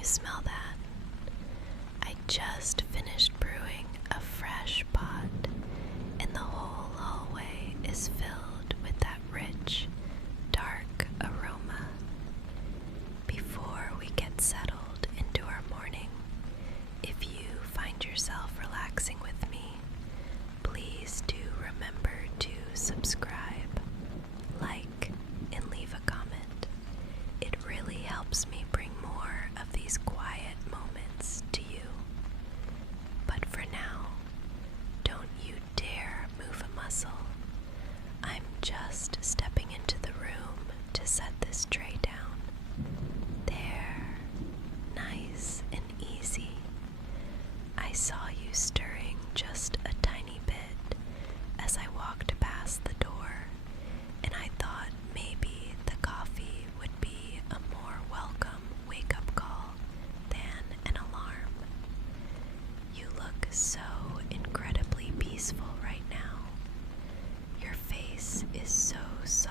you smell that? I just finished brewing a fresh pot, and the whole hallway is filled with that rich, dark aroma. Before we get settled into our morning, if you find yourself relaxing with me, please do remember to subscribe, like, and leave a comment. It really helps me bring more of these quiet moments to you. But for now, don't you dare move a muscle. I'm just stepping into the room to set this tray down. There, nice and easy. I saw you stirring just a tiny bit as I walked past the door, and I thought maybe the coffee would be a more welcome wake-up call than an alarm. You look so incredibly peaceful right now. Your face is so soft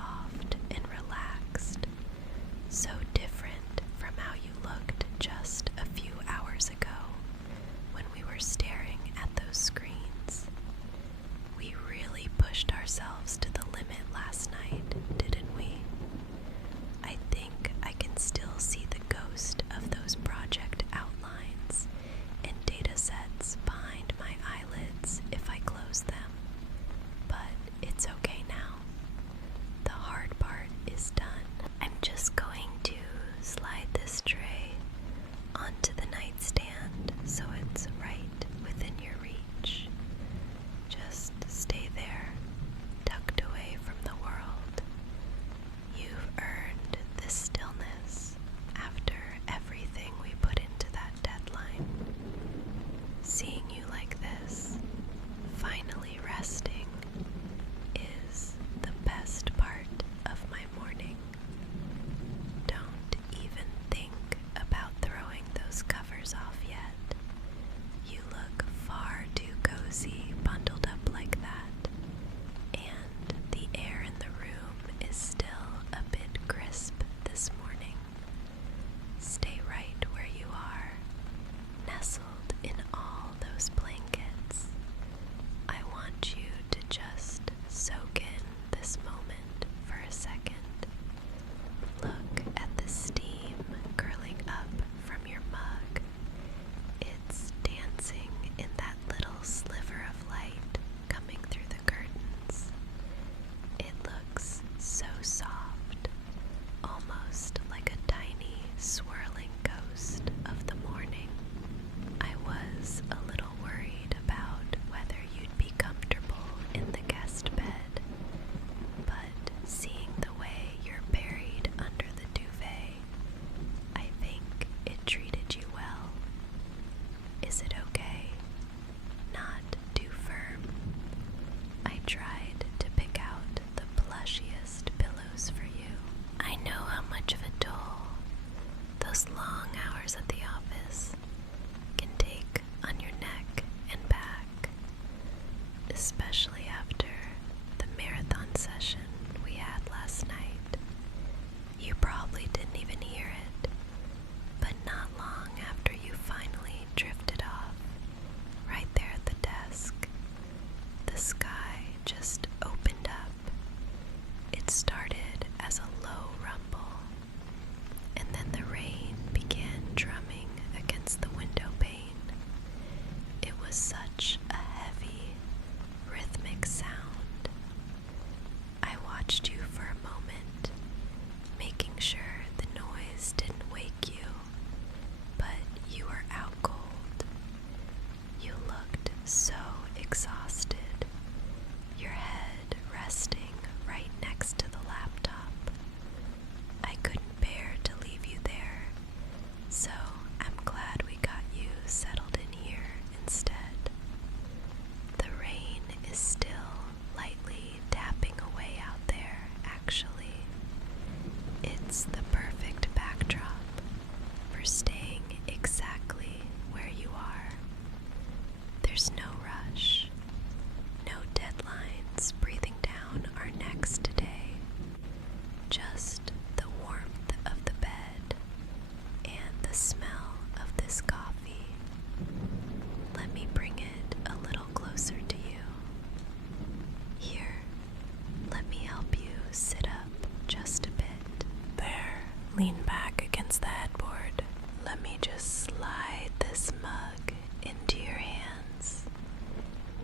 Lean back against the headboard. Let me just slide this mug into your hands.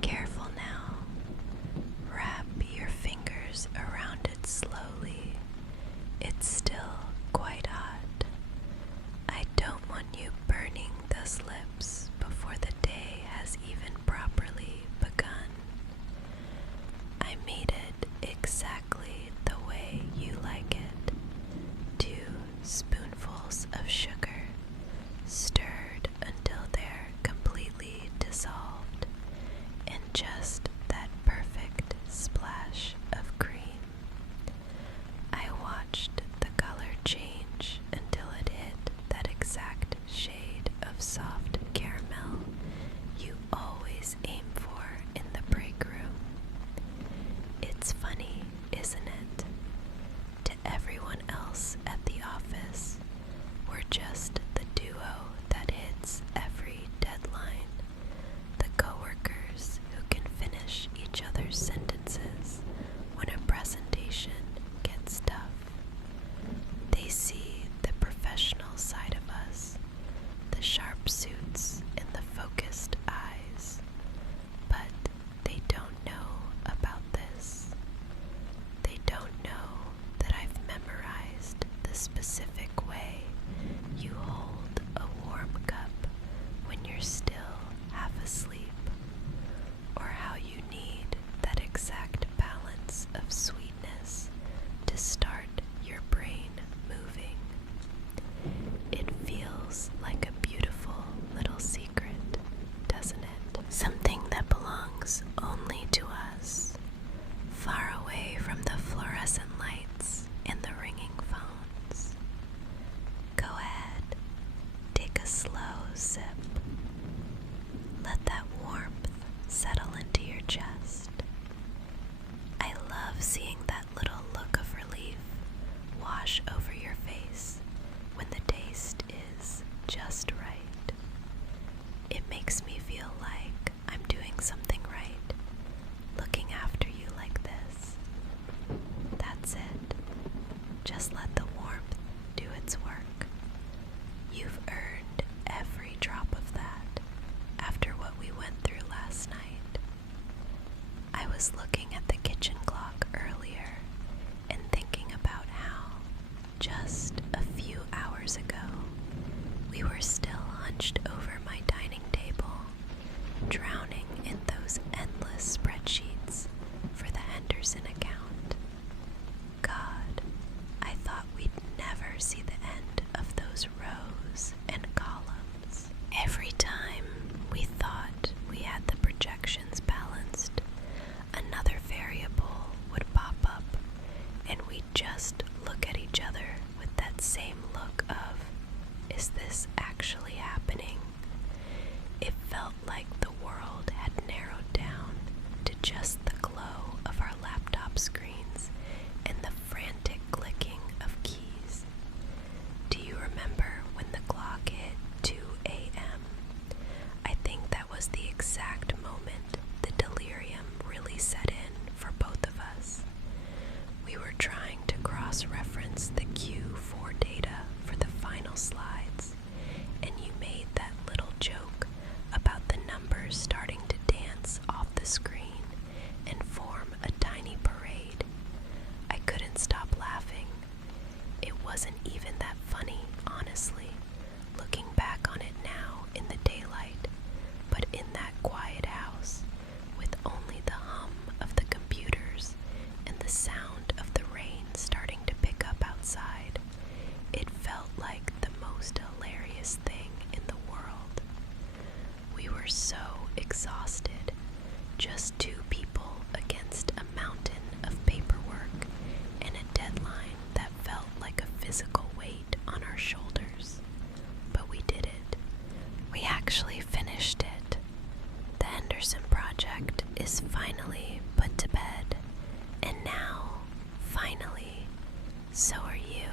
Careful now. Wrap your fingers around it slowly. It's still quite hot. I don't want you burning those lips before the day has even properly begun. I made it exactly the way you like it. 2 spoonfuls of sugar, stirred until they're completely dissolved, and just that perfect splash of cream. I watched the color change until it hit that exact shade of soft caramel you always aim for in the break room. It's funny, isn't it? To everyone else at the office, we're just the duo that hits every deadline, the coworkers who can finish each other's sentences when a presentation gets tough. They see the professional side of us, the sharp suits and the focused eyes, but they don't know about this. They don't know that I've memorized the specific way you hold a warm cup when you're still half asleep, or how you need that exact balance of sweetness to start your brain moving. It feels like a beautiful little secret, doesn't it? Something that belongs only to us, far away from the fluorescent lights and the ringing phones. Go ahead, take a slow sip. Let that warmth settle into your chest. I love seeing that little look of relief wash over your face when the taste is just right. It makes me feel like I'm doing something right, looking after you like this. That's it. Just let the warmth do its work. You've earned every drop of that after what we went through last night. I was looking at the kitchen clock earlier and thinking about how, just a few hours ago, we were still hunched over my dining table, drowning in those endless spreadsheets for the Henderson account. God, I thought we'd never see the end of those rows and columns. Every time we thought we had the projections balanced, another variable would pop up, and we'd just look at each other with that same look of, is this actually happening? It felt like the world had narrowed down to just the glow of our laptop screens and the frantic clicking of keys. Do you remember when the clock hit 2 a.m.? I think that was the exact moment the delirium really set in for both of us. We were trying to cross-reference the Q4 data for the final slides, and you made that little joke about the numbers starting to dance off the screen and form a tiny parade. I couldn't stop laughing. It wasn't even that funny, honestly, looking back on it now in the daylight, but in that quiet house, with only the hum of the computers and the sound of the rain starting to pick up outside, it felt like the most hilarious thing in the world. We were so exhausted, just 2 people against a mountain of paperwork and a deadline that felt like a physical weight on our shoulders. But we did it. We actually finished it. The Henderson project is finally put to bed, and now, finally, so are you.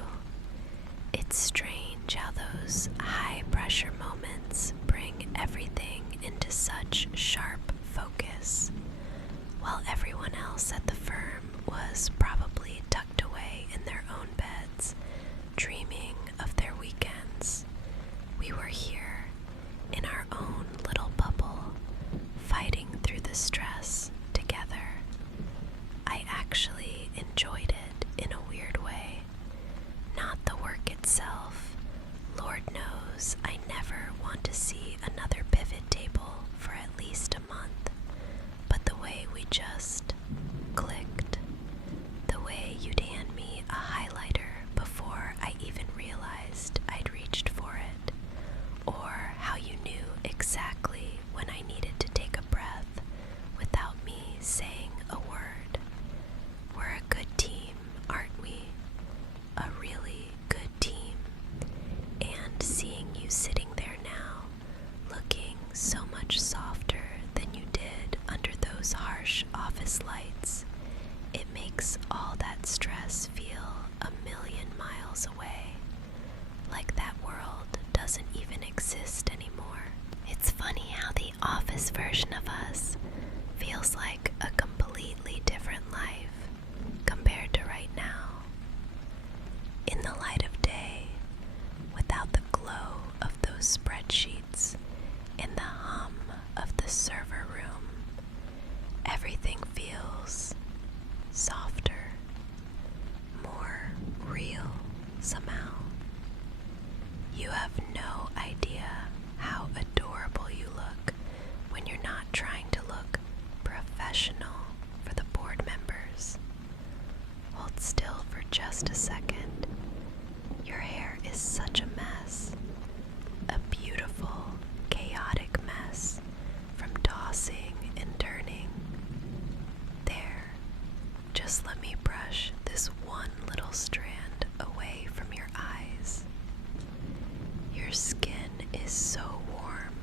It's strange how those high-pressure moments bring everything into such sharp focus. While everyone else at the firm was probably tucked away in their own beds, dreaming of their weekends. We were here in our own little bubble, fighting through the stress together. I actually enjoyed it in a weird way. Not the work itself. Lord knows I never want to see another pivot table for at least a month. But the way we just clicked, the way you'd hand me a highlighter before I even realized I'd reached for it, or how you knew exactly when I needed to take a breath without me saying a word. We're a good team, aren't we? A really good team. And seeing you sitting there now, looking so much softer than you did under those harsh office lights, it makes all that stress feel a million miles away, like that world doesn't even exist anymore. It's funny how the office version of us feels like a completely different life compared to right now. In the light of day, without the glow of those spreadsheets and the hum of the server room, everything feels softer, more real somehow. You have no idea how adorable you look when you're not trying to look professional for the board members. Hold still for just a second. Your hair is such a mess. A beautiful, chaotic mess from tossing and turning. There, just let me brush this one little strand away from your eyes. Your skin is so warm,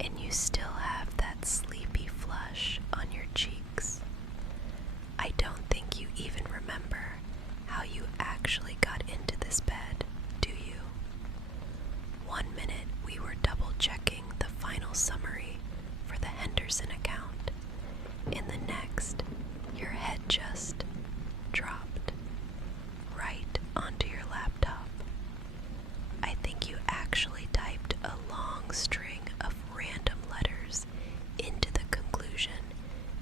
and you still have that sleepy flush on your cheeks. I don't think you even remember how you actually got into this bed, do you? 1 minute we were double checking the final summary for the Henderson account. In the next, your head just dropped right onto your laptop. I think you actually typed a long string of random letters into the conclusion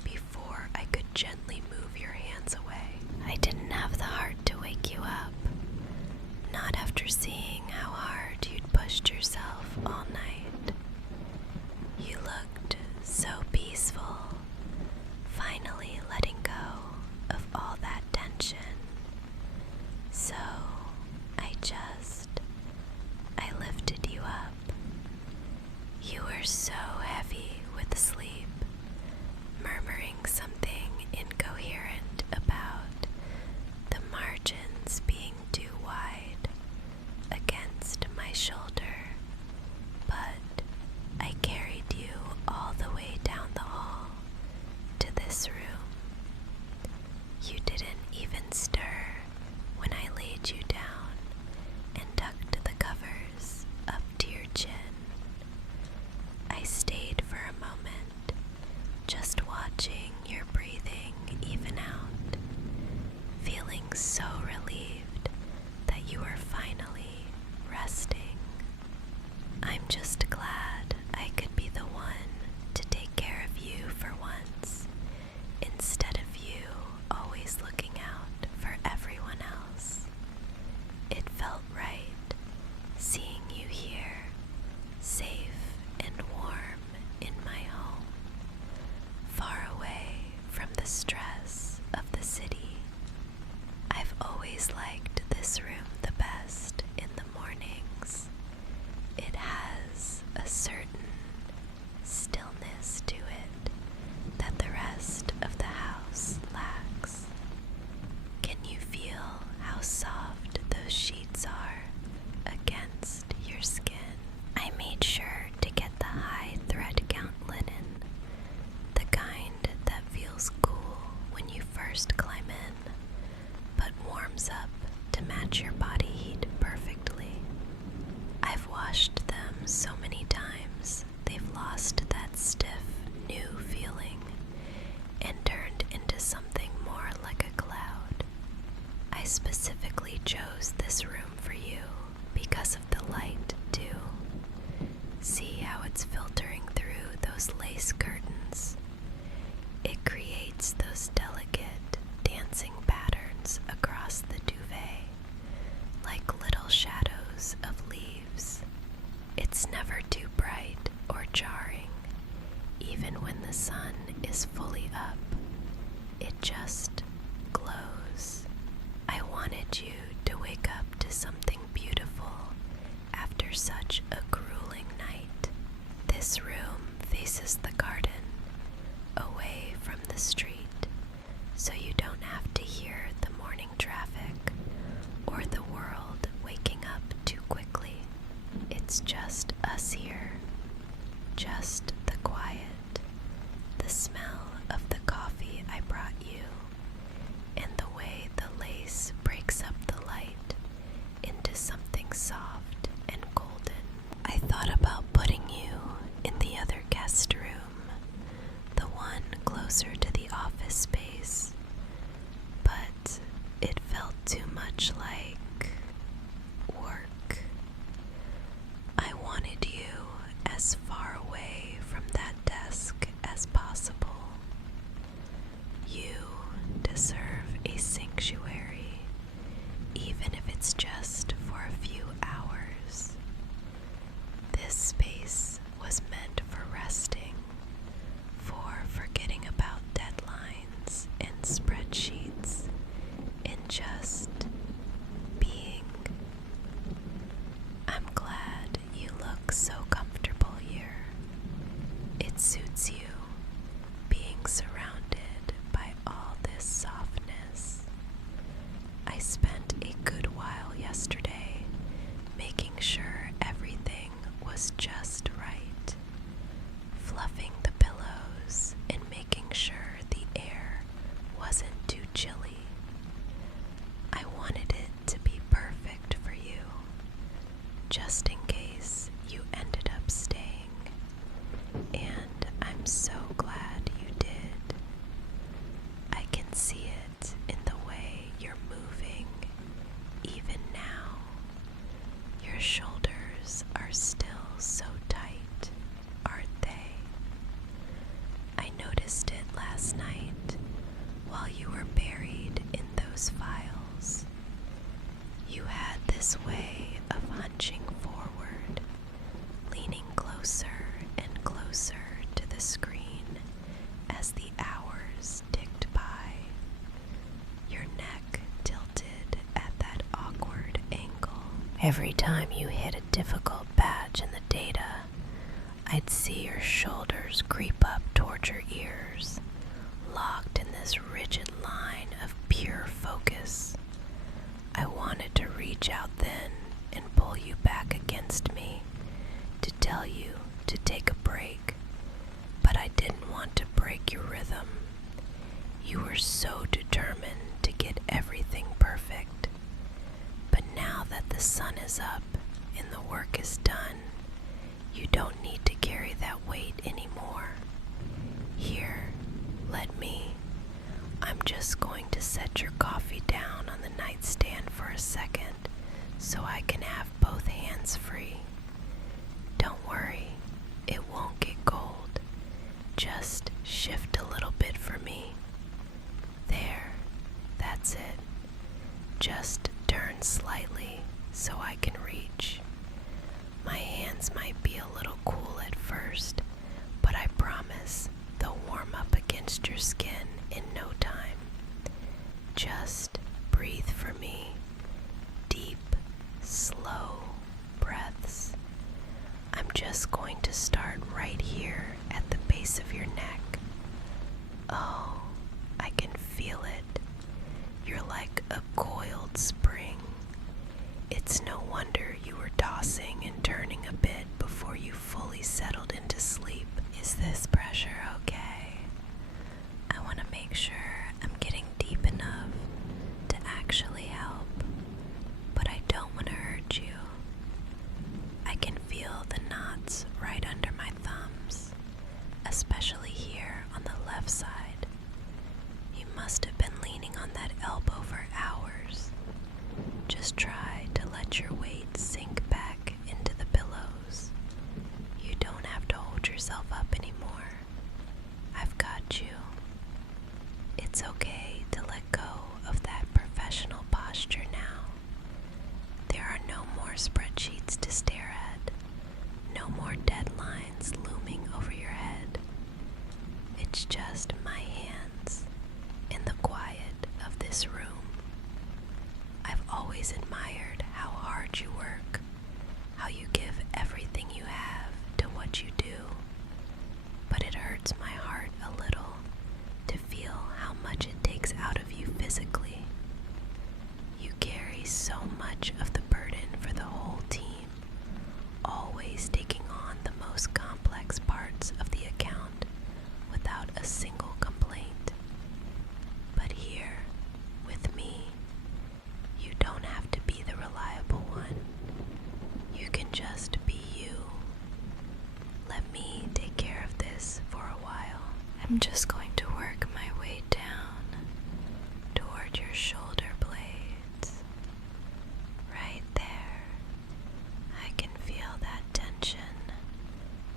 before I could gently move your hands away. I didn't have the heart to wake you up, not after seeing how hard you'd pushed yourself all night. You looked so peaceful, finally letting go of all that tension. So I lifted you up, the sun is fully up. It just glows. I wanted you to wake up to something beautiful after such a grueling night. This room faces the garden, away from the street, so you don't have to hear the morning traffic or the world waking up too quickly. It's just us here, just the quiet, the smell of the coffee I brought you, and the way the lace breaks up the light into something soft and golden. I thought about putting you in the other guest room, the one closer to the office space, but it felt too much like work. I wanted you as far away from that desk as possible. You deserve a sanctuary, even if it's just for a few hours. This space was meant for resting, for forgetting about deadlines and spreadsheets, and just being. I'm glad you look so comfortable here. It suits you, being surrounded by all this softness. I spent a good while yesterday making sure everything was just right, fluffing the pillows and making sure the air wasn't too chilly. I wanted it to be perfect for you, just in case you ended up staying, and I'm so glad you did. I can see it in the way you're moving, even now. Your shoulders are still so tight, aren't they? I noticed it last night while you were buried in those files. You had this way of hunching forward, leaning closer and closer to the screen as the hours ticked by. Your neck tilted at that awkward angle. Every time you hit a difficult patch in the data, I'd see your shoulders creep up toward your ears, locked in this rigid line of pure focus. I wanted to reach out then and pull you back against me, to tell you to take a break, but I didn't want to break your rhythm. You were so determined to get everything perfect. But now that the sun is up and the work is done, you don't need to carry that weight anymore. Here, let me. I'm just going to set your coffee down on the nightstand for a second so I can have both hands free. Don't worry, it won't get cold. Just shift a little bit for me. There, that's it. Just turn slightly so I can reach. My hands might be a little cool at first, but I promise they'll warm up against your skin in no time. Just breathe for me. Deep, slow breaths. I'm just going to start right here at the base of your neck. Oh, I can feel it. You're like a coiled spring. It's no wonder you were tossing and turning a bit before you fully settled into sleep. Is this pressure okay? I want to make sure I'm getting deep enough to actually help, but I don't want to hurt you. I can feel the knots right under my thumbs, especially here on the left side. You must have been leaning on that elbow for hours. just be you. Let me take care of this for a while. I'm just going to work my way down toward your shoulder blades. Right there. I can feel that tension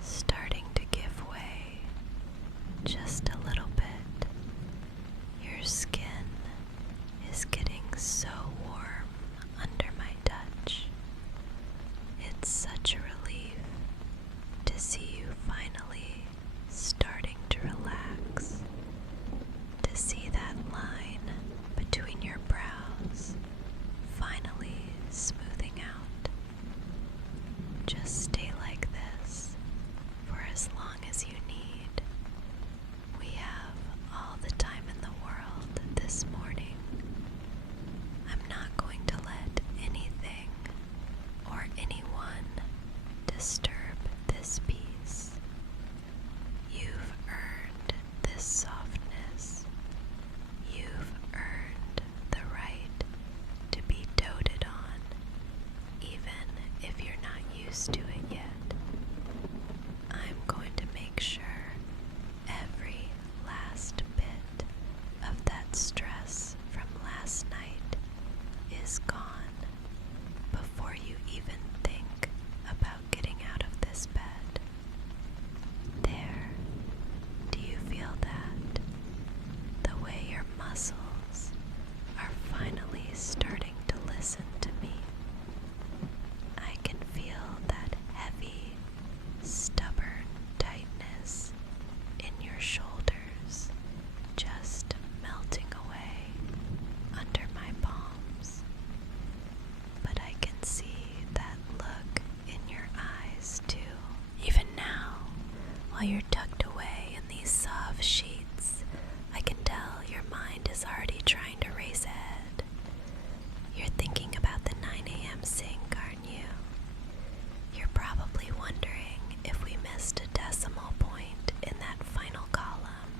starting to give way just a little bit. Your skin is getting so warm under my touch. It's such a relief to see you finally starting to relax, to see that line between your brows finally smoothing out. Just stay like this for as long as you need. We have all the time in the world this morning. I'm not going to let anything or anyone disturb this peace. You've earned this softness. You've earned the right to be doted on, even if you're not used to it yet. I'm going to make sure every last bit of that stress from last night is gone before you even think about getting out of this bed. There. Do you feel that? The way your muscles are finally starting to listen to me. I can feel that heavy, stubborn tightness in your shoulders just melting away under my palms. But I can see that look in your eyes too. Even now, while you're tucked away in these soft sheets, I can tell your mind is already trying to race ahead. You're thinking about the 9 a.m. sync, aren't you? You're probably wondering if we missed a decimal point in that final column,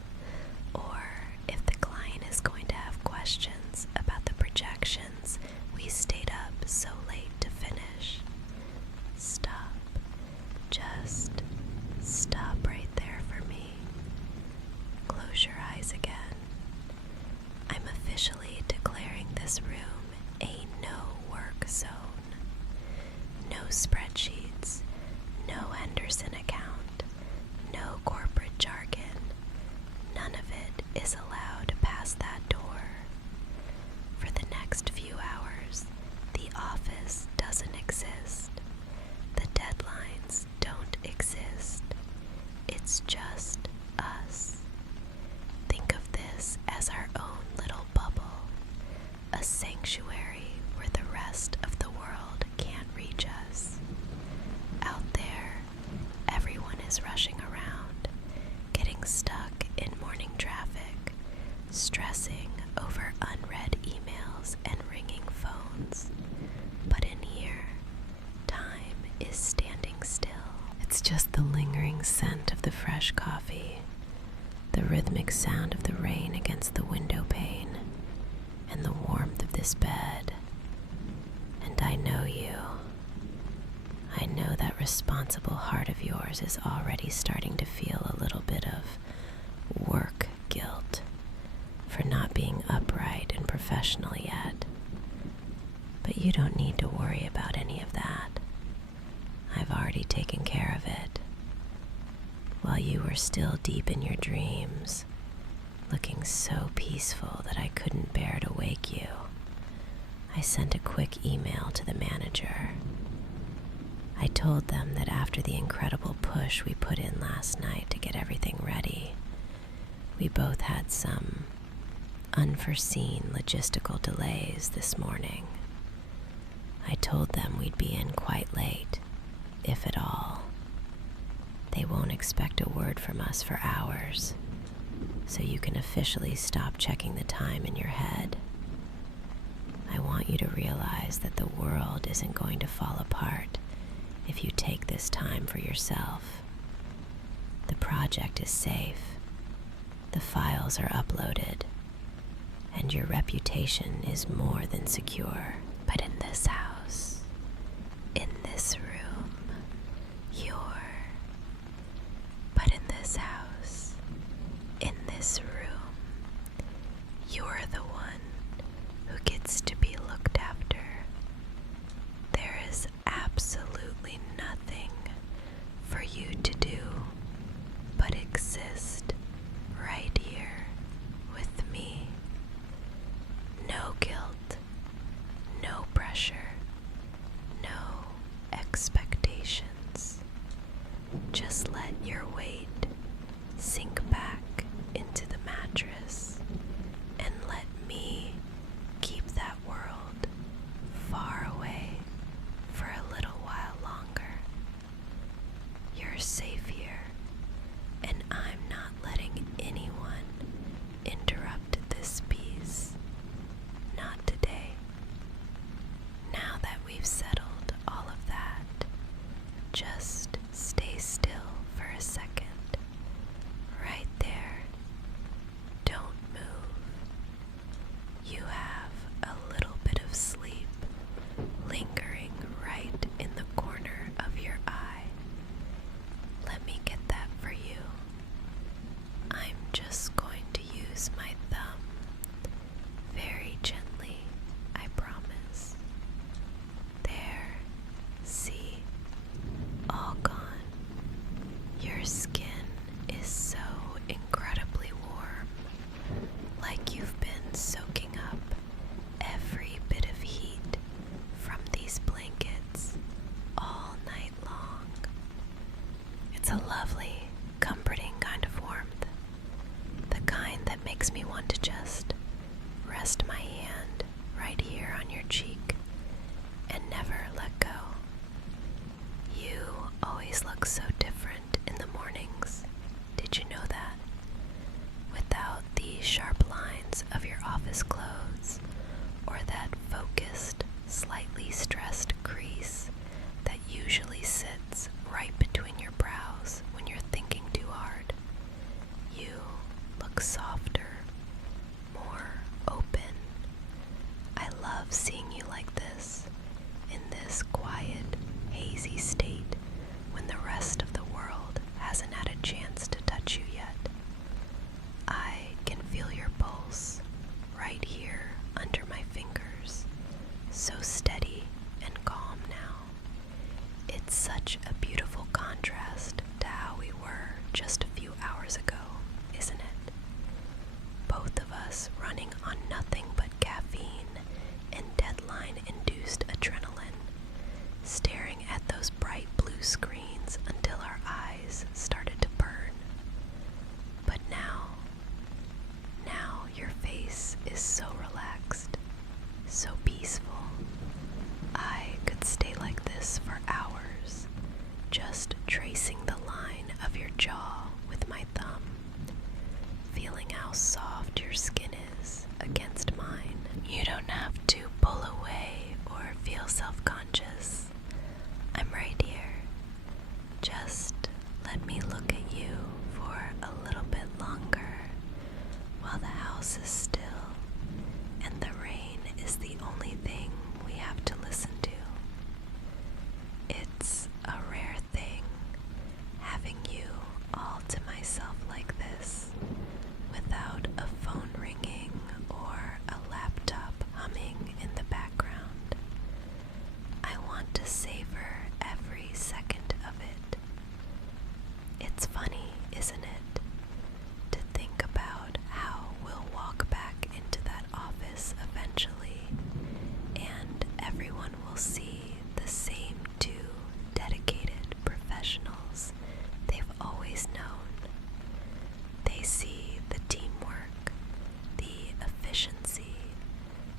or if the client is going to have questions about the projections we stayed up so late to finish. Stop. Just stop right there for me. Close your eyes again. I'm officially declaring this room a no-work zone. No spreadsheets, no Henderson account, no corporate jargon. None of it is allowed past that door. For the next few hours, the office doesn't exist. The deadlines don't exist. It's just us. Think of this as our own little bubble, a sanctuary where the rest of the world can't reach us. Out there, everyone is rushing around, getting stuck in morning traffic, stressing over unread emails and ringing phones. But in here, time is standing still. It's just the lingering scent of the fresh coffee, the rhythmic sound of the rain against the window pane, and the warmth of this bed. And I know you. I know that responsible heart of yours is already starting to feel a little bit of work guilt for not being upright and professional yet. But you don't need to worry about any of that. I've already taken care of it. While you were still deep in your dreams, looking so peaceful that I couldn't bear to wake you, I sent a quick email to the manager. I told them that after the incredible push we put in last night to get everything ready, we both had some unforeseen logistical delays this morning. I told them we'd be in quite late, if at all. They won't expect a word from us for hours, so you can officially stop checking the time in your head. I want you to realize that the world isn't going to fall apart if you take this time for yourself. The project is safe, the files are uploaded, and your reputation is more than secure. But in this house, in this room, are safe here, and I'm not letting anyone interrupt this peace. Not today. Now that we've settled all of that, just stay still for a second. Right there. Don't move. You have a little bit of sleep lingering right in the corner of your eye. Let me get that for you. I'm just going to use my thumb very gently, I promise. There, see, all gone. Your skin is so incredibly warm, like you've been soaking up every bit of heat from these blankets all night long. It's a lovely, comforting kind of warmth, the kind that makes me want to just rest my hand right here on your cheek and never let go. You always look so different in the mornings. Did you know that? Without the sharp lines of your office clothes or that focused, slightly stressed crease that usually sits right between your brows when you're thinking too hard. You look softer, more open. I love seeing you like this, in this quiet, hazy state when the rest of the world hasn't had a chance to touch you yet. I can feel your pulse right here under my fingers, so steady and calm now. It's such a beautiful contrast to how we were just a few hours ago, isn't it? Both of us running on nothing but caffeine and deadline-induced adrenaline, staring at those bright blue screens until our eyes started to burn. But now your face is so relaxed, so peaceful. I could stay like this for hours, just tracing the line of your jaw with my thumb, feeling how soft your skin is against mine. You don't have to pull away or feel self-conscious. I'm right here. Just let me look at you for a little bit longer while the house is still and the rain is the only thing we have to listen to. It's a rare thing having you all to myself like this, without a phone ringing or a laptop humming in the background. I want to savor every second of it. It's funny, isn't it, to think about how we'll walk back into that office eventually, and everyone will see the same two dedicated professionals they've always known. They see the teamwork, the efficiency,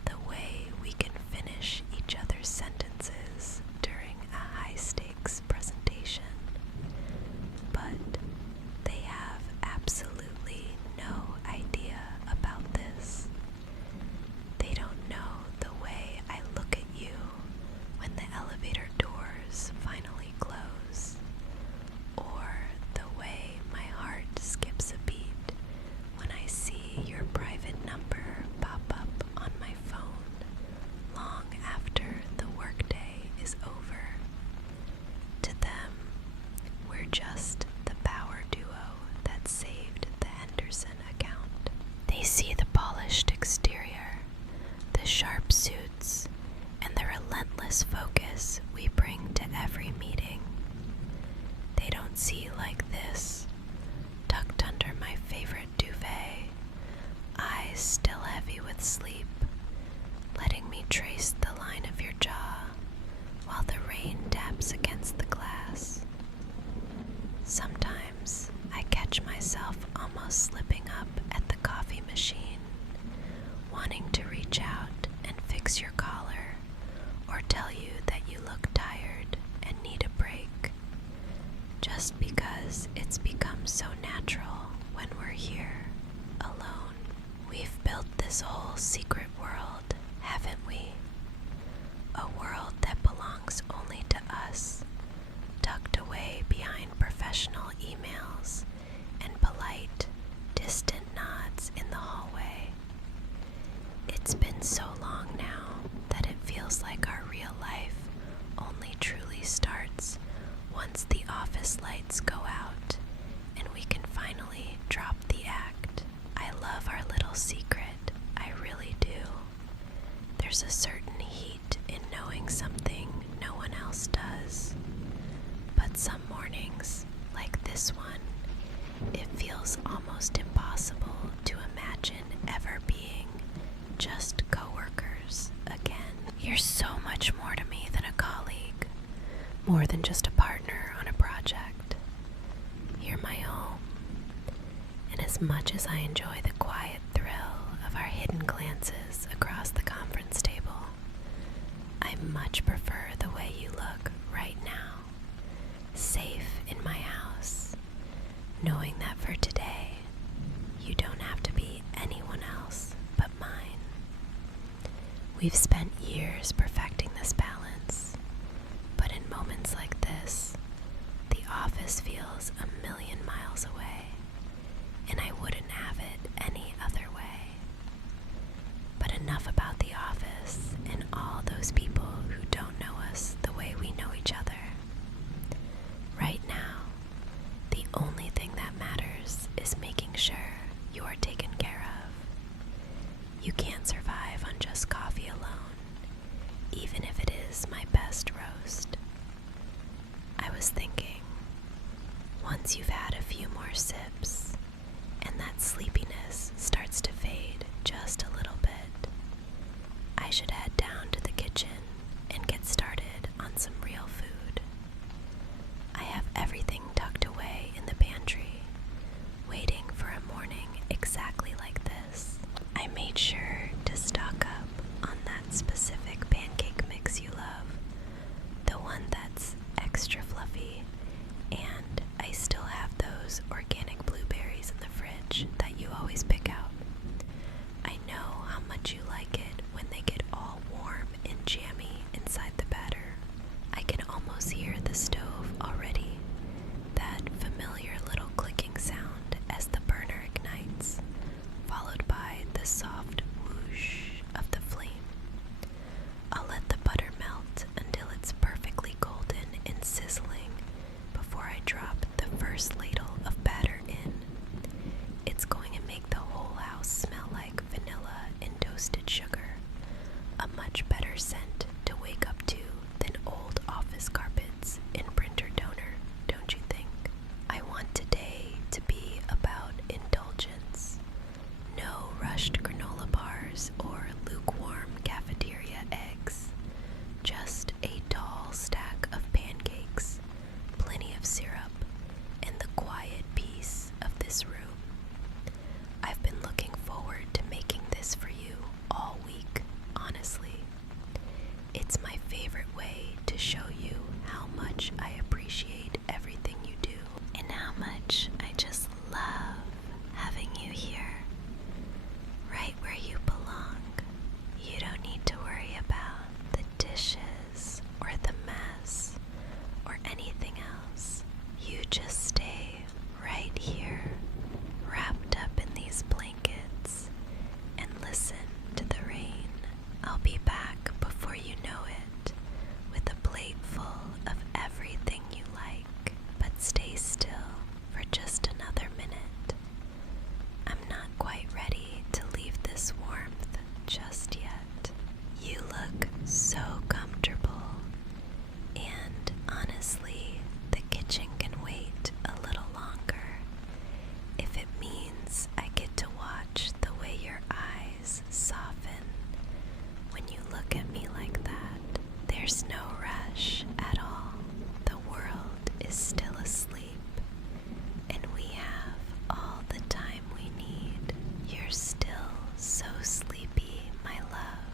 the way we can finish each other's sentences during a high-stakes presentation. But they have absolutely no idea about this. They don't know the way I look at you when the elevator doors finally close, or the way my heart skips a beat when I see your private number pop up on my phone long after the workday is over. To them, we're just the power duo that saved the Henderson account. They see the polished exterior, the sharp suits, and the relentless focus we bring to every meeting. They don't see like this, tucked under my favorite duvet, eyes still heavy with sleep, letting me trace the line of your jaw while the rain taps against the glass. Sometimes I catch myself almost slipping up at the coffee machine, wanting to reach out and fix your collar or tell you that you look tired and need a break, just because once the office lights go out and we can finally drop the act. I love our little secret, I really do. There's a certain heat in knowing something no one else does. But some mornings, like this one, it feels almost impossible to imagine ever being just coworkers again. You're so much more to me than a colleague, more than just a partner on a project. You're my home, and as much as I enjoy the quiet thrill of our hidden glances across the conference table, I much prefer the way you look right now, safe in my house, knowing that for today, you don't have to be anyone else but mine. We've spent years perfecting this balance, but in moments like this, the office feels a million miles away, and I wouldn't have it any other way. But enough about the office and all those people who don't know us the way we know each other. Right now, the only thing that matters is making sure you are taken care of. You can't survive on just coffee alone, even if it is my best roast. I was thinking, once you've had a few more sips, and that sleepiness starts to fade just a little bit, I should head down to the kitchen and get started on some real food. I have everything tucked away in the pantry, waiting for a morning exactly like this. I made sure to stock up on that specific pancake mix you love, the one that's extra fluffy, and I still have those organic blueberries in the fridge that you always pick out. I know how much you like it when they get all warm and jammy inside the batter. I can almost hear the stove already, that familiar little clicking sound as the burner ignites, followed by the soft whoosh of the flame. I'll let the butter melt until it's perfectly golden and sizzling before I drop the first ladle of batter in. It's going to make the whole house smell like vanilla and toasted sugar, a much better scent to wake up to than old office carpets and printer toner, don't you think? I want today to be about indulgence. No rushed granola bars or lukewarm cafeteria eggs. Just a tall stack of pancakes, plenty of syrup, and the quiet peace of this room. I've been looking forward to making this for you all week, honestly. It's my favorite way to show you how much I appreciate everything you do and how much I just love having you here, right where you belong. You don't need to worry about the dishes or the mess or anything else. You just stay right here, wrapped up in these blankets, and listen to the rain. I'll be back before you know it, with a plate full of everything you like, but stay still for just another minute. I'm not quite ready to leave this warmth just yet. You look so comfortable, and honestly, the kitchen can wait a little longer if it means I get to watch the way your eyes soften when you look at me like that. There's no rush at all. The world is still asleep, and we have all the time we need. You're still so sleepy, my love.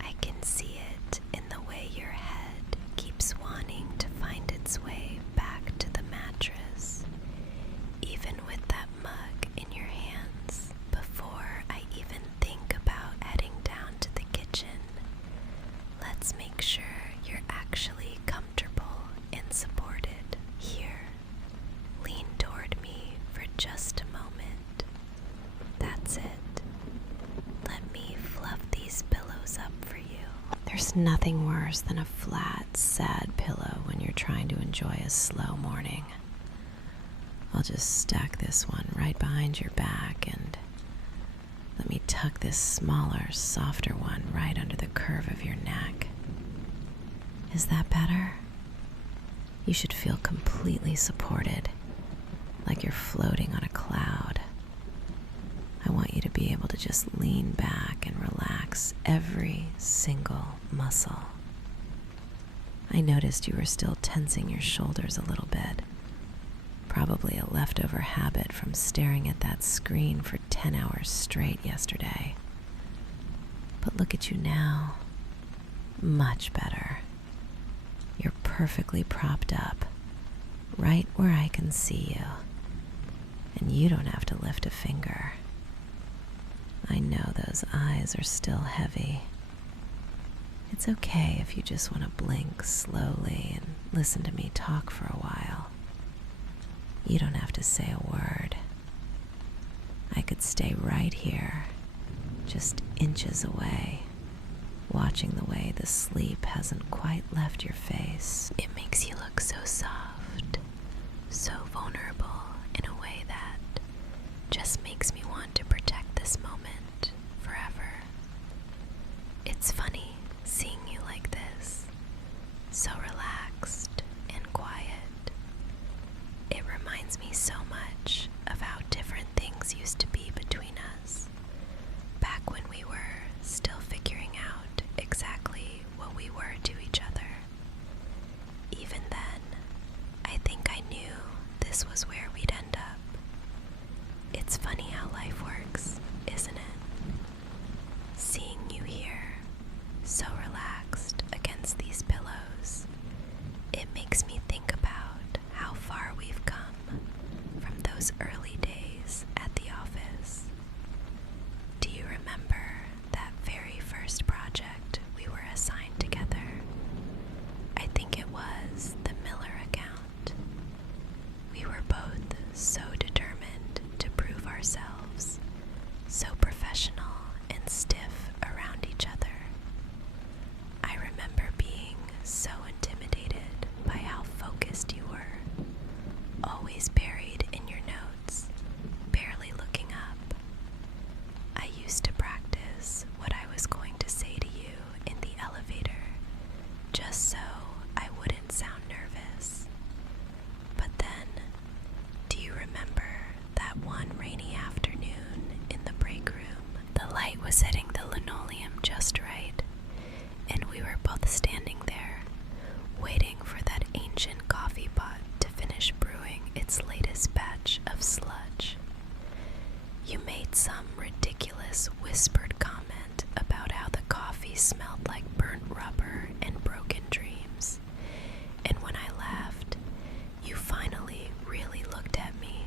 I can see it in the way your head keeps wanting to find its way back to the mattress, even with that mug in your hands. Before I even think about heading down to the kitchen, let's make sure you're actually comfortable and supported. Here, lean toward me for just a moment. That's it. Let me fluff these pillows up for you. There's nothing worse than a flat, sad pillow when you're trying to enjoy a slow morning. I'll just stack this one right behind your back and let me tuck this smaller, softer one right under the curve of your neck. Is that better? You should feel completely supported, like you're floating on a cloud. I want you to be able to just lean back and relax every single muscle. I noticed you were still tensing your shoulders a little bit. Probably a leftover habit from staring at that screen for 10 hours straight yesterday. But look at you now. Much better. You're perfectly propped up, right where I can see you. And you don't have to lift a finger. I know those eyes are still heavy. It's okay if you just want to blink slowly and listen to me talk for a while. You don't have to say a word. I could stay right here, just inches away, watching the way the sleep hasn't quite left your face. It makes you look so soft, so vulnerable in a way that just makes me want to protect this moment forever. It's funny seeing you like this, so relaxed and quiet. It reminds me so much of how different things used to be between us, back when we were still figuring out exactly what we were to each other. Even then, I think I knew this was where we'd end up. It's funny how life works, isn't it? Seeing you here, so relaxed against these pillows, it makes me think about how far we've come from those early days at the office. Do you remember that very first project we were assigned together? I think it was the Miller account. We were both so determined to prove ourselves, so professional and stiff around each other. I remember being so intimidated by how focused you were, always buried in your notes, barely looking up. I used to practice what I was going to say to you in the elevator, just so I wouldn't sound nervous. But then, do you remember that one rainy afternoon in the break room? The light was hitting the linoleum just right, and we were both standing there, waiting for that ancient coffee pot to finish brewing its latest batch of sludge. You made some ridiculous whispered comment about how the coffee smelled like burnt rubber and broken dreams, and when I laughed, you finally really looked at me,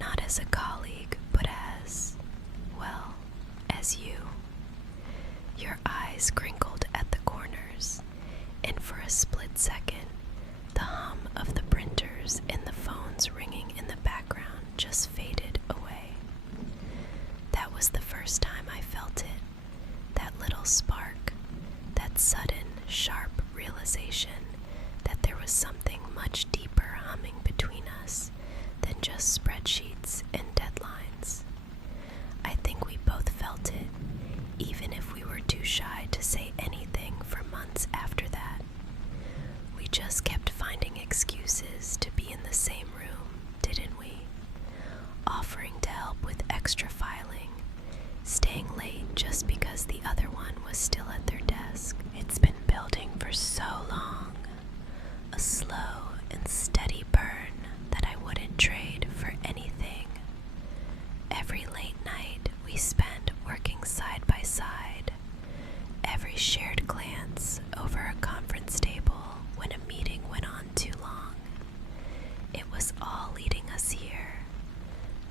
not as a colleague, but as, well, as you. Your eyes crinkled at the corners, and for a split second, the hum of the printers and the phones ringing in the background just faded away. That was the first time I felt it, that little spark, that sudden, sharp realization that there was something much deeper humming between us than just spreadsheets and deadlines. I think we both felt it, even if we were too shy to say anything for months after that. We just kept finding excuses to be in the same room, didn't we? Offering to help with extra filing, staying late just because the other one was still at their desk. It's been building for so long, a slow and steady burn that I wouldn't trade for anything. Every late night we spent working side by side, every shared glance over a conference table when a meeting went on too long. It was all leading us here,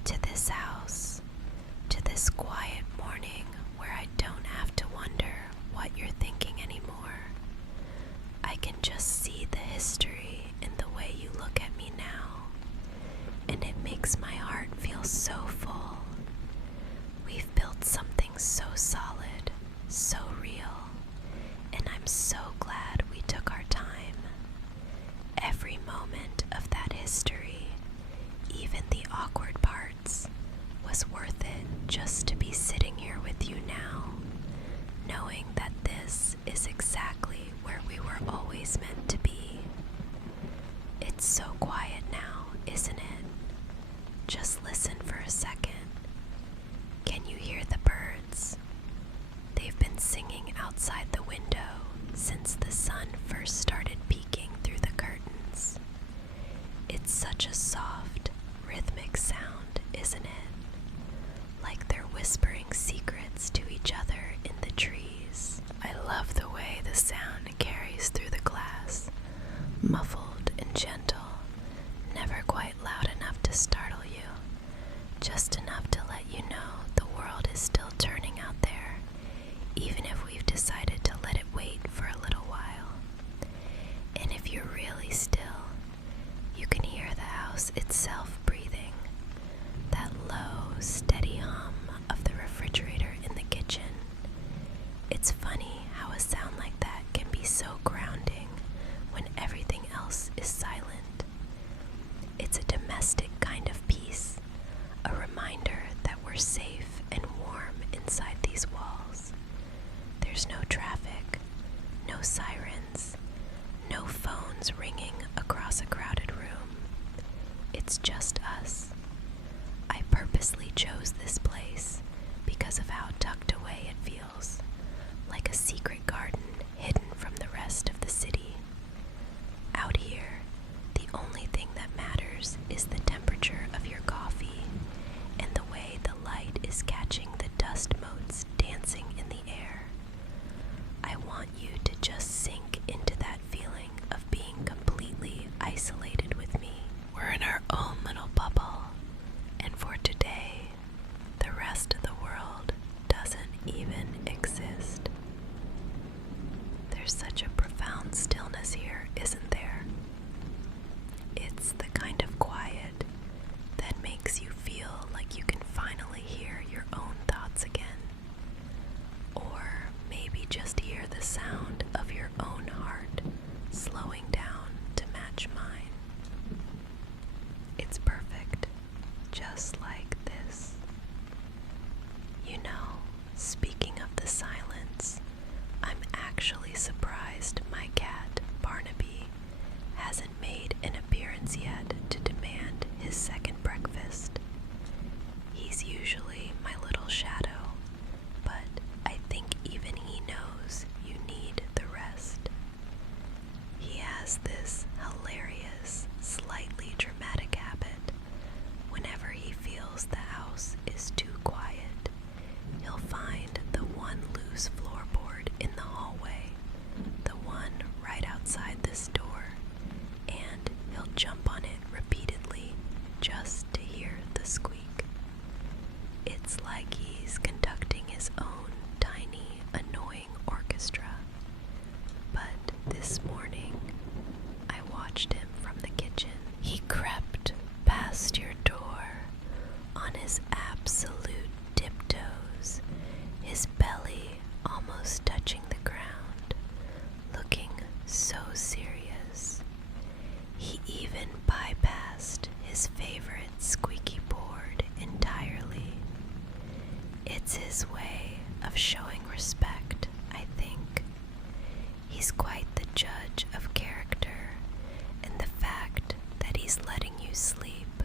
to this house, to this quiet morning where I don't have to wonder what you're thinking anymore. I can just see the history in the way you look at me now, and it makes my heart feel so full. We've built something so solid, so real, and moment of that history, even the awkward parts, was worth it just to be sitting here with you now, knowing that this is exactly where we were always meant to be. It's so quiet now, isn't it? Just listen for a second. Can you hear the birds? They've been singing outside the window since the sun first started peeking through the curtains. It's such a soft, rhythmic sound, isn't it? Like they're whispering secrets to each other in the trees. I love the way the sound carries through the glass, muffled and gentle, never quite loud enough to startle you, just enough to let you know the world is still turning out there, even if we've decided to let it wait for a little while. And if you're really still, you can hear the house itself breathing, that low, steady hum of the refrigerator in the kitchen. It's funny how a sound like that can be so grounding when everything else is silent. It's a domestic kind of peace, a reminder that we're safe and warm inside these walls. There's no traffic, no sirens, no phones ringing across a crowded room. It's just us. I purposely chose this place because of how tucked away it feels, like a secret garden hidden from the rest of the city. Out here, the only thing that matters is the temperature of your coffee and the way the light is catching the dust motes dancing in the air. I want you to just sink into that feeling of being completely isolated with me. We're in our own little bubble, and for today, the rest of the world doesn't even exist. There's such a profound stillness here, isn't there? It's the kind of quiet that makes you feel like you can finally hear your own thoughts again. Or maybe just hear the sound of your own heart slowing down to match mine. It's perfect, just like this. You know, speaking of the silence, I'm actually surprised my cat, Barnaby, hasn't made an appearance yet to demand his second breakfast. He's usually my little shadow, but I think even he knows you need the rest. He has this hilarious, slightly dramatic habit. Whenever he feels the house is too quiet, he'll find the one loose floorboard in the hallway, the one right outside this door, and he'll jump on it repeatedly just to hear the squeak. It's like he's conducting his own tiny, annoying orchestra. But this morning, I watched him from the kitchen. He crept past your door on his absolute tiptoes, his belly almost touching the ground, looking so serious. He even bypassed his favorite squeaky board entirely. It's his way of showing respect, I think. He's quite the judge of character, and the fact that he's letting you sleep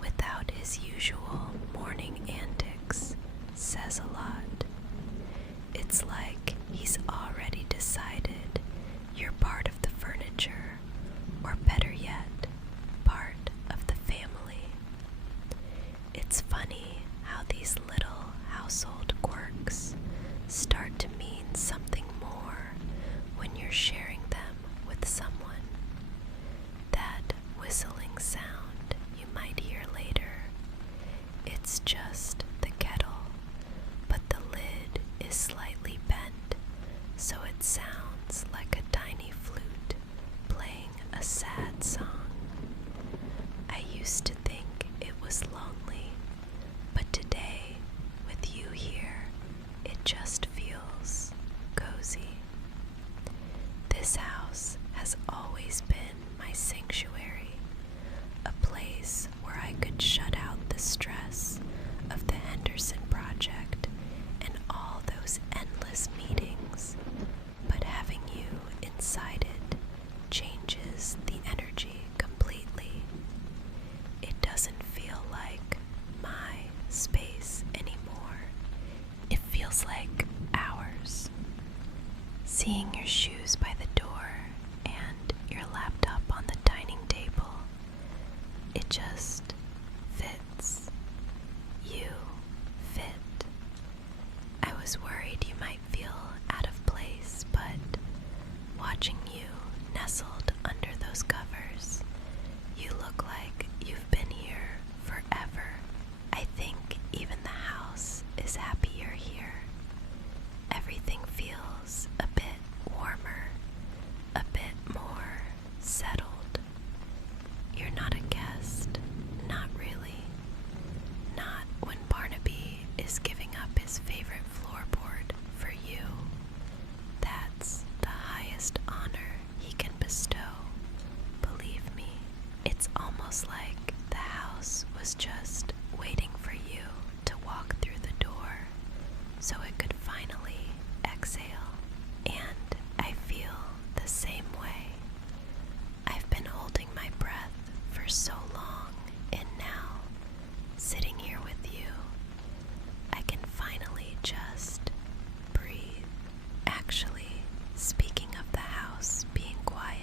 without his usual morning antics says a lot. It's like he's already decided you're part of the furniture, or better yet, part of the family. It's funny how these little household quirks start to mean something more when you're sharing them with someone. That whistling sound you might hear later, it's just the kettle, but the lid is slightly bent, so it sounds like a tiny flute playing a sad song. I used to think it was lonely, but today, with you here, it just feels cozy. This house has always been my sanctuary. It just fits. You fit. I was worried you might feel out of place, but watching you nestled under those covers, you look like you've been here forever. I think even the house is happy you're here. Everything feels a bit warmer, a bit more settled. You're not a guest, not really. Not when Barnaby is giving up his favorite floorboard for you. That's the highest honor he can bestow. Believe me, it's almost like the house was just waiting for you to walk through the door so it could finally exhale. And I feel the same way. I've been holding my breath for so long, and now, sitting here with you, I can finally just breathe. Actually, speaking of the house being quiet,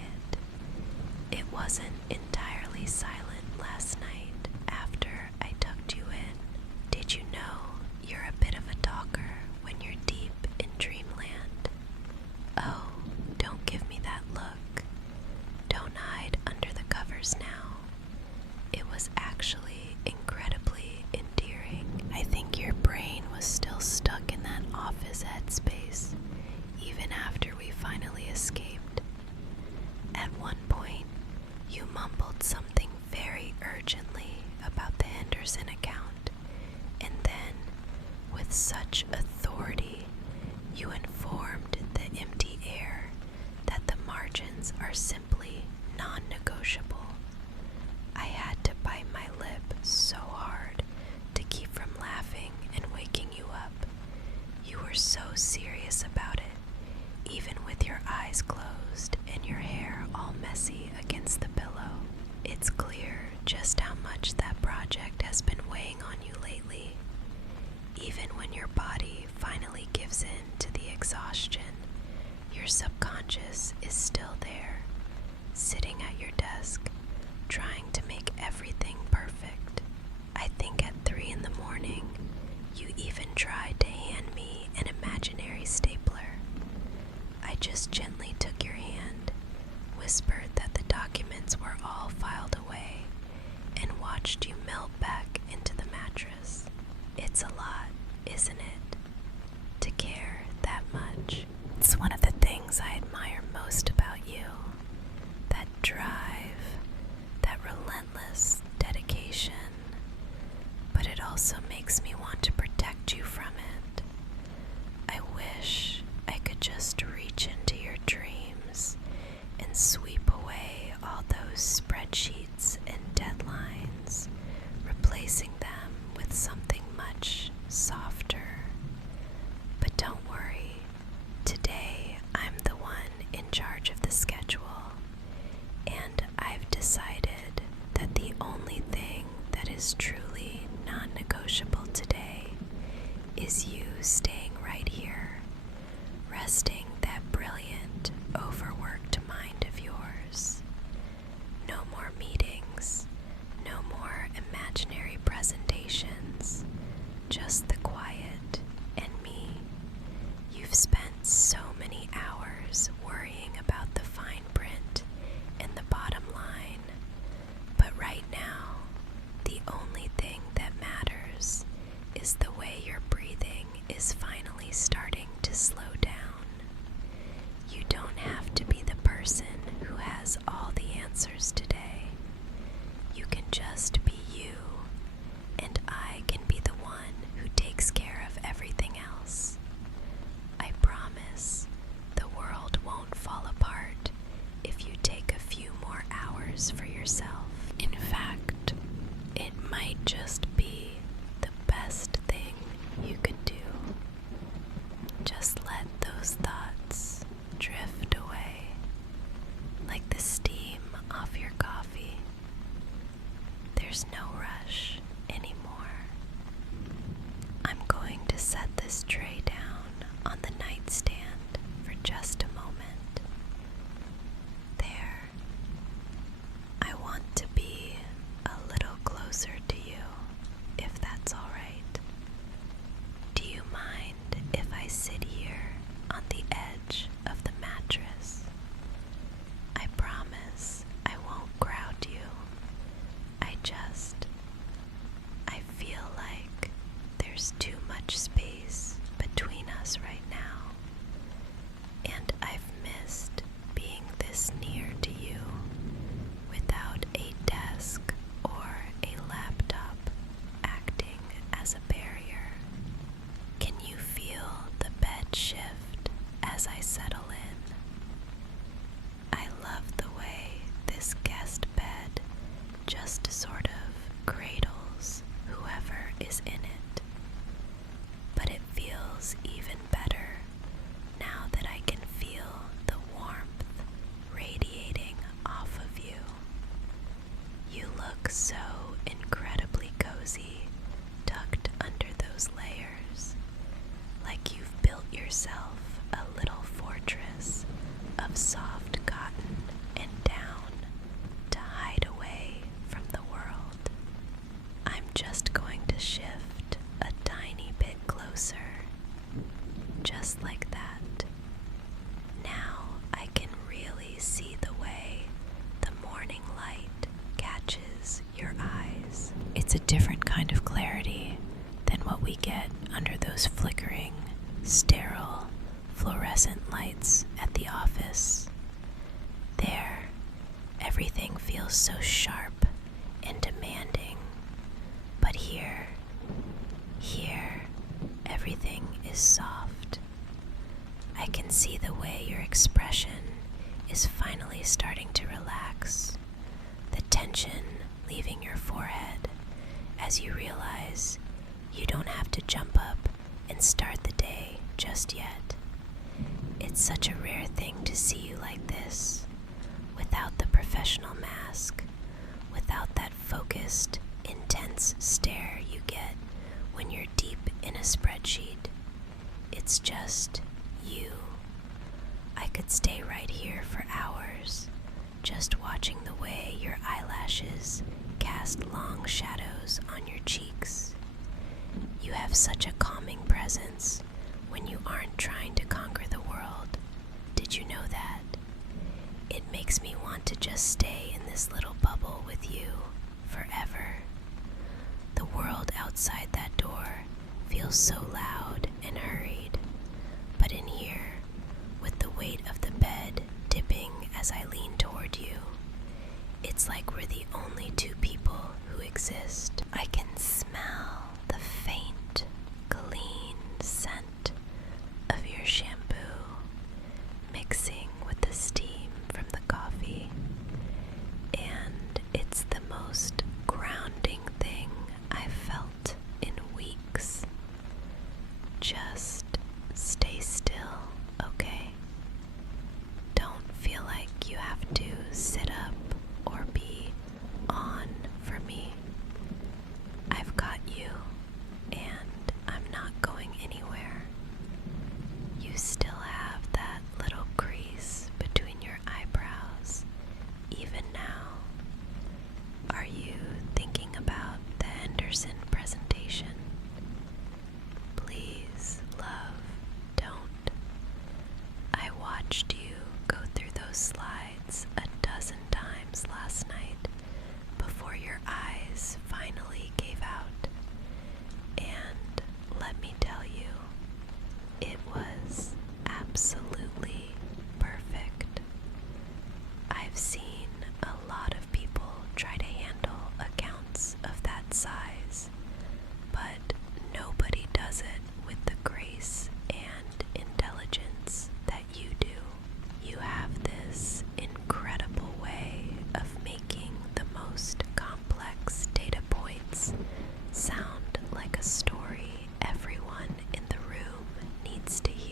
it wasn't entirely silent last night after I tucked you in. Did you know you're a bit of a talker when you're deep in dreamland? Oh, don't give me that look. Don't hide under the covers now. It was actually incredibly endearing. I think your brain was still stuck in that office headspace, even after we finally escaped. At one point, you mumbled something very urgently about the Henderson account, and then, with such authority, you informed the empty air that the margins are simply non-negotiable. I had to bite my lip so hard to keep from laughing and waking you up. You were so serious about it, even with your eyes closed and your hair all messy against the pillow. It's clear just how much that project has been weighing on you lately. Even when your body finally gives in to the exhaustion, your subconscious is still there, sitting at your desk, trying to make everything perfect. I think at 3 in the morning, you even tried to hand me an imaginary stapler. I just gently took your hand, whispered that the documents were all filed away, and watched you melt back into the mattress. It's a lot, isn't it, to care that much? It's one of the things I admire most about you. That drive, that relentless dedication. But it also makes me want to protect you from it. I wish I could just reach into your dreams and sweep away all those spreadsheets and deadlines, replacing them with something much softer. But don't worry, today I'm the one in charge of the schedule, and I've decided that the only thing that is truly non-negotiable today is you staying right here, resting that brilliant, overworked mind of yours. No more meetings, no more imaginary presentations, just the quiet and me. You've spent so many hours worrying about the fine print and the bottom line, but right now, the only thing that matters is the way your breathing is finally starting to slow down. You don't have to be the person who has all the answers today. You can just be you, and I can be the one who takes care of everything else. I promise the world won't fall apart if you take a few more hours for yourself. In fact, it might just be the best thing you could do. Just let those thoughts drift away like the steam off your coffee. There's no rush anymore. I'm going to set this tray down on the nightstand for just a moment. There. I want to be a look so incredibly cozy tucked under those layers, like you've built yourself a little fortress of soft cotton and down to hide away from the world. I'm just going to shift a tiny bit closer, just like that. Now I can really see the way the morning light catches your eyes. It's a different kind of clarity than what we get under those flickering, sterile, fluorescent lights at the office. There, everything feels so sharp and demanding. But here, everything is soft. I can see the way your expression is finally starting to relax, the tension leaving your forehead as you realize you don't have to jump up and start the day just yet. It's such a rare thing to see you like this, without the professional mask, without that focused, intense stare you get when you're deep in a spreadsheet. It's just you. I could stay right here for hours, just watching the way your eyelashes cast long shadows on your cheeks. You have such a calming presence when you aren't trying to conquer the world. Did you know that? It makes me want to just stay in this little bubble with you forever. The world outside that door feels so loud and hurried, but in here, with the weight of the bed dipping as I lean toward you, it's like we're the only two people who exist. I can smell the faint, clean scent of your shampoo mixing with the steam from the coffee, and it's the most grounding thing I've felt in weeks. Just stay still, okay? Don't feel like you have to sit up or be on for me. I've got you, and I'm not going anywhere. You still have that little crease between your eyebrows, even now. Are you thinking about the Henderson presentation? Please, love, don't. I watched you go through those slides a dozen times last night before your eyes finally gave out. And let me tell you, it was absolutely perfect. I've seen a lot of people try to handle accounts of that size, but nobody does it with the grace and intelligence that you do. You have this incredible way of making the most complex data points sound like a story everyone in the room needs to hear.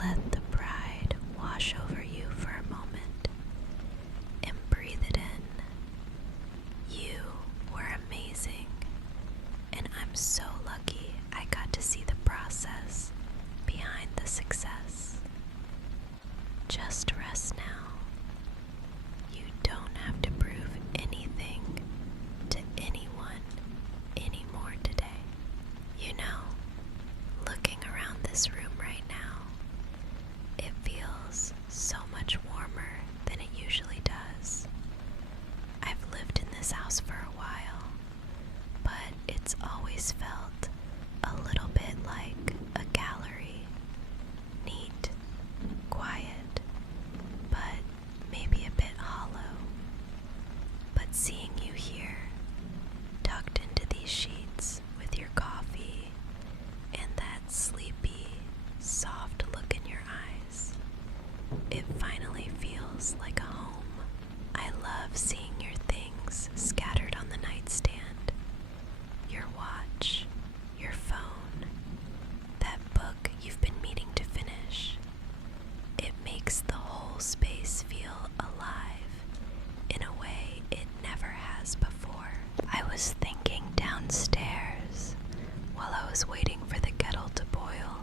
Let the pride wash over you for a moment and breathe it in. You were amazing, and I'm so lucky I got to see the process behind the success. Just rest now. You don't have to prove anything to anyone anymore today. You know, looking around this room right now, it feels so much warmer than it usually does. I've lived in this house for a while, but it's always felt a little bit like a gallery. Neat, quiet, but maybe a bit hollow. But seeing you here, tucked into these sheets with your coffee and that sleepy, soft look in your eyes, it finally feels like a home. I love seeing your things scattered on the nightstand, your watch, your phone, that book you've been meaning to finish. It makes the whole space feel alive in a way it never has before. I was thinking downstairs while I was waiting for the kettle to boil,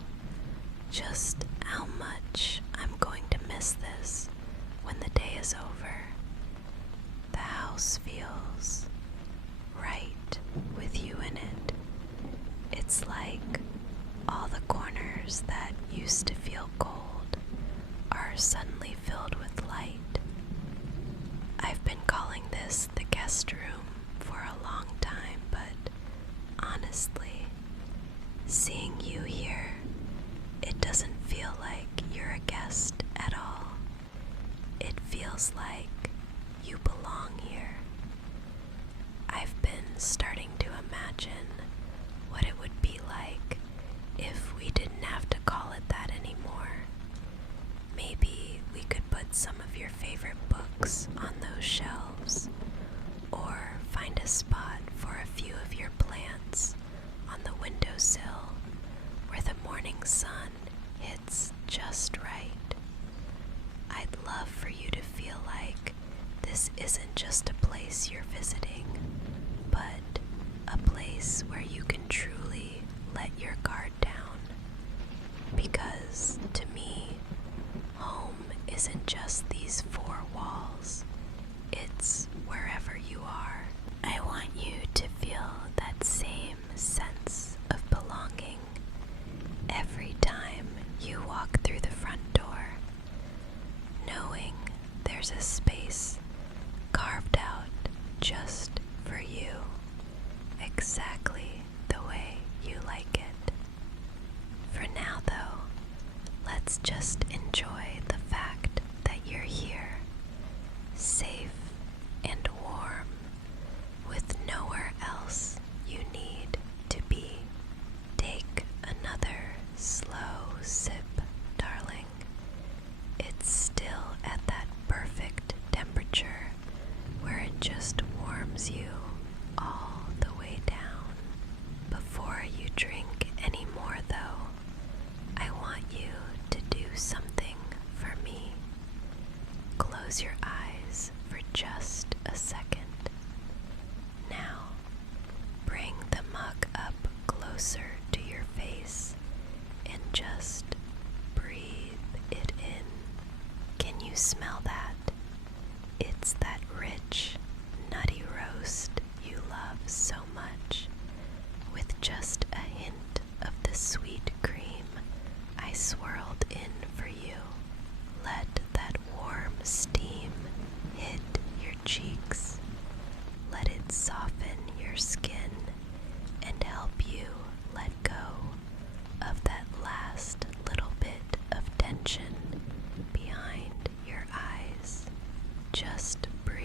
just how much I'm going to miss this when the day is over. The house feels right with you in it. It's like all the corners that used to feel cold are suddenly filled with light. I've been calling this the guest room for a long time, but honestly, seeing you here, it doesn't feel like you're a guest at all. It feels like you belong here. I've been starting to imagine what it would be like if we didn't have to call it that anymore. Maybe we could put some of your favorite books on those shelves, or find a spot for a few of your plants on the windowsill where the morning sun hits just right. I'd love for you to feel like this isn't just a place you're visiting, but a place where you can truly let your guard down. Because to me, home isn't just these four walls. It's wherever you are. I want you to feel that same sense of belonging every time you walk through the front door, knowing there's a space carved out just for you, exactly the way you like it. For now, though, let's just enjoy the fact that you're here, safe and warm, with nowhere else you need to be. Take another slow sip, darling. It's still at that perfect temperature where it just warms you all the way down. Before you drink any more, though, I want you to do something for me. Close your eyes for just a second. Now, bring the mug up closer to your face and just breathe it in. Can you smell that? It's that rich, nutty roast you love so much, with just a hint of the sweet cream I swirled in for you. Let that warm steam hit your cheeks. Let it soften your skin and help you let go of that last little bit of tension behind your eyes. Just breathe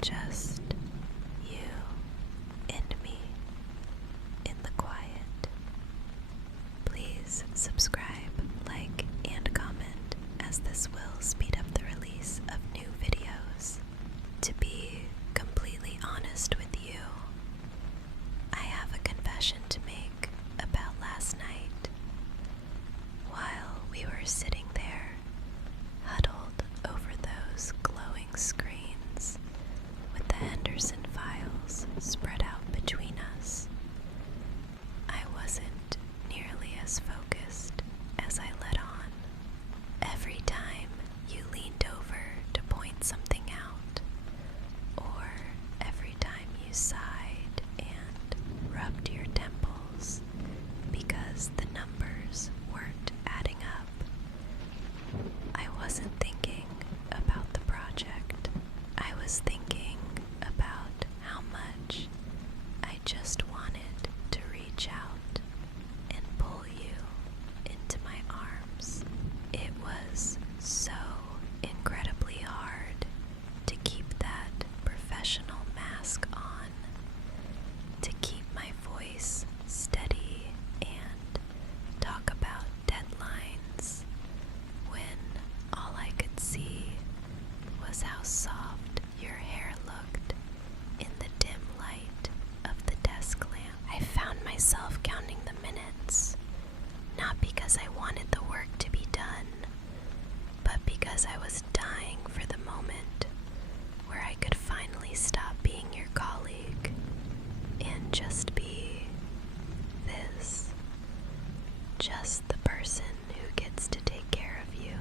just you and me in the quiet. Please subscribe, like, and comment, as this will speed up the release of new videos. To be completely honest with you, I have a confession to make about last night. While we were sitting there, huddled over those glowing screens with the Henderson files spread out between us, I wasn't nearly as focused as I let on. Every time you leaned over to point something out, or every time you sighed and rubbed your temples because the numbers weren't adding up, I wasn't thinking about the project. I was thinking about how much I just wanted to reach out and pull you into my arms. It was so incredibly hard to keep that professional mask on, to keep my voice steady and talk about deadlines when all I could see was how soft your hair looked in the dim light of the desk lamp. I found myself counting the minutes, not because I wanted the work to be done, but because I was dying for the moment where I could finally stop being your colleague and just be this. Just the person who gets to take care of you.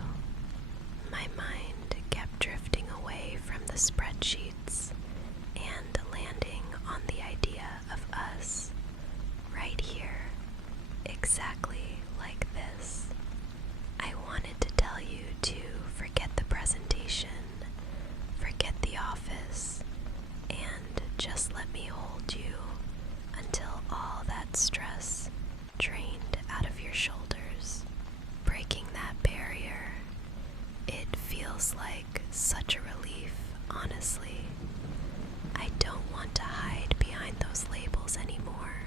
My mind kept drifting away from the spreadsheets and landing on the idea of us right here, exactly like this. I wanted to tell you to forget the presentation, forget the office, and just let me hold you until all that stress drained out of your shoulders. Breaking that barrier, it feels like such a relief, honestly. I don't want to hide behind those labels anymore.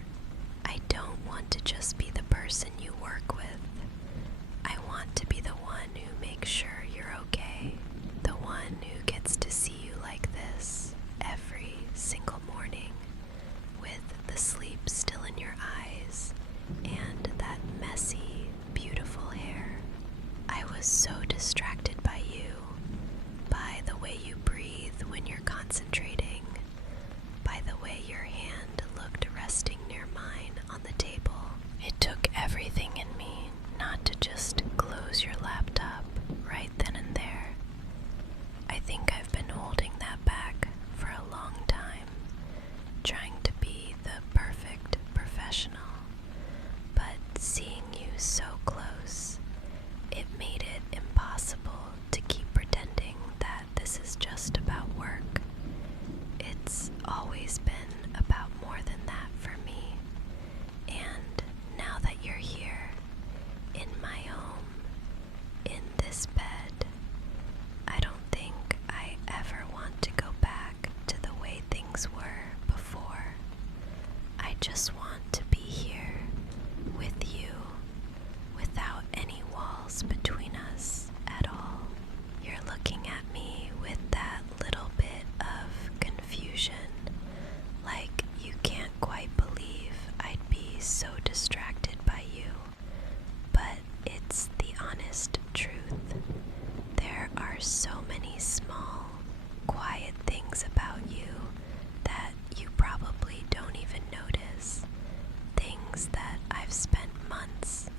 I don't want to just be the person you work with. I want to be the one who makes sure you're okay, the one who gets to see you like this every single morning, with the sleep still in your eyes and that messy, beautiful hair. I was so distracted by you, by the way you breathe when you're concentrating, by the way your hand looked resting near mine on the table. It took everything in me not to just close your laptop right then and there. I think I've been holding that back for a long time, trying to be the perfect professional. But seeing you so close, it made it impossible to keep pretending that this is just about work. It's always been about more than that for me. And now that you're here, in my home, in this bed, I don't think I ever want to go back to the way things were before. I just want to be here with you, without any walls between us at all. You're looking at me with that little bit of confusion, like you can't quite believe I'd be so distracted by you. But it's the honest truth. There are so many small, quiet things about you that you probably don't even notice. Things that I've spent months,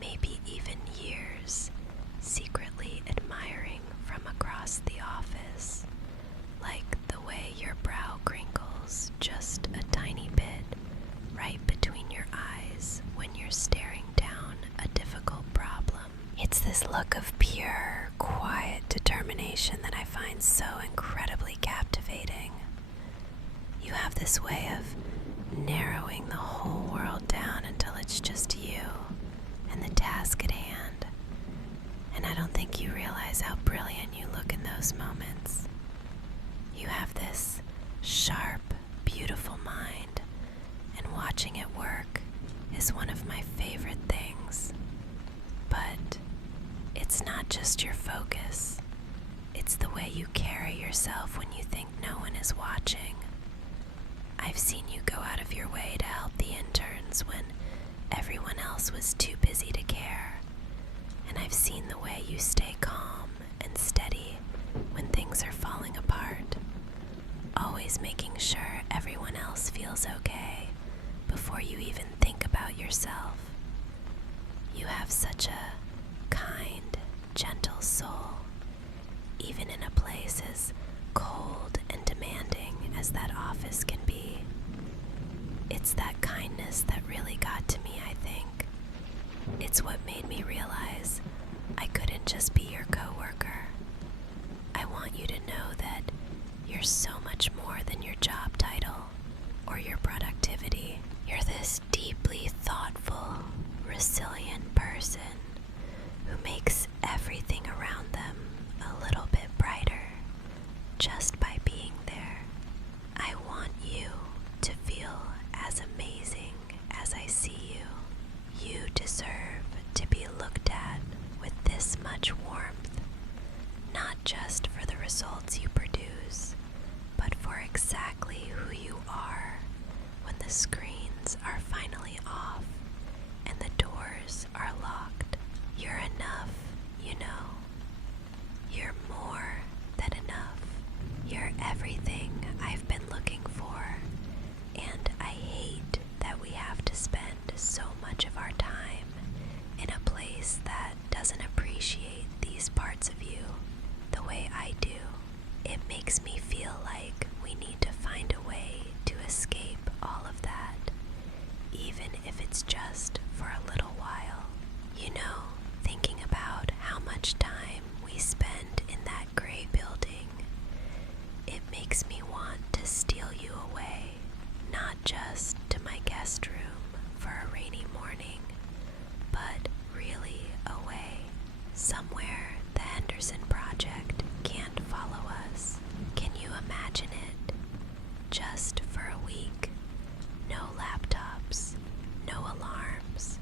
maybe even years, secretly admiring from across the office. Like the way your brow crinkles just a tiny bit right between your eyes when you're staring down a difficult problem. It's this look of pure, quiet determination that I find so incredibly captivating. You have this way of narrowing the whole world down until it's just you and the task at hand. And I don't think you realize how brilliant you look in those moments. You You have this sharp, beautiful mind, and watching it work is one of my favorite things. But it's not just your focus. It's the way you carry yourself when you think no one is watching. I've seen you go out of your way to help the interns when everyone else was too busy to care. And I've seen the way you stay calm and steady when things are falling apart, always making sure everyone else feels okay before you even think about yourself. You have such a kind, gentle soul, even in a place as cold and demanding as that office can be. It's that kindness that really got to me, I think. It's what made me realize I couldn't just be your coworker. I want you to know that you're so much more than your job title or your productivity. You're this deeply thoughtful, resilient person who makes everything around them a little bit brighter just by being there. I want you to feel as amazing as I see you. You deserve to be looked at with this much warmth, not just for the results you produce, but for exactly who you are when the screens are finally off and the doors are locked. You're enough, you know. You're more than enough. You're everything I've been looking for, and I hate that we have to spend so much of our time in a place that doesn't appreciate these parts of you the way I do. It makes me feel like we need to find a way to escape all of that, even if it's just for a little while. You know, thinking about how much time we spend in that gray building, it makes me want to steal you away, not just to my guest room for a rainy morning, but really away, somewhere the Henderson Project can't follow us. Can you imagine it? Just for a week. No laptops, no alarms,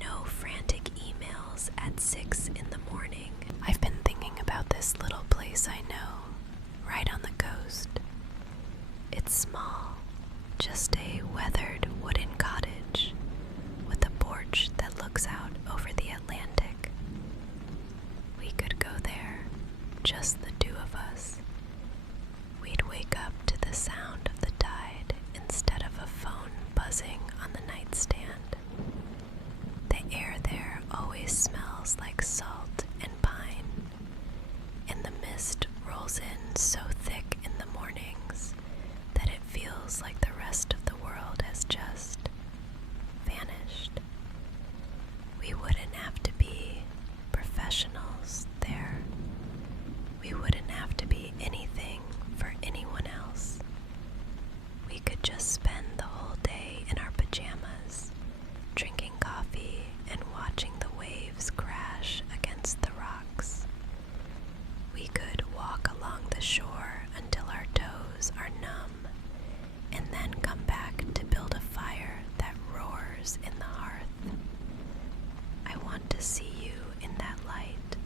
no frantic emails at 6 in the morning. I've been thinking about this little place I know, right on the coast. It's small, just a weathered wooden cottage with a porch that looks out over the Atlantic. We could go there, just the two of us. We'd wake up to the sound of the tide instead of a phone buzzing on the nightstand. The air there always smells like salt and pine, and the mist rolls in so thick in the mornings that it feels like the rest of the world has just vanished. We wouldn't have to be professionals there. We wouldn't have to be anything for anyone else. We could just spend the whole day in our pajamas, drinking coffee and watching the waves crash against the rocks. We could walk along the shore until our toes are numb, and then come back to build a fire that roars in the hearth. I want to see you in that light,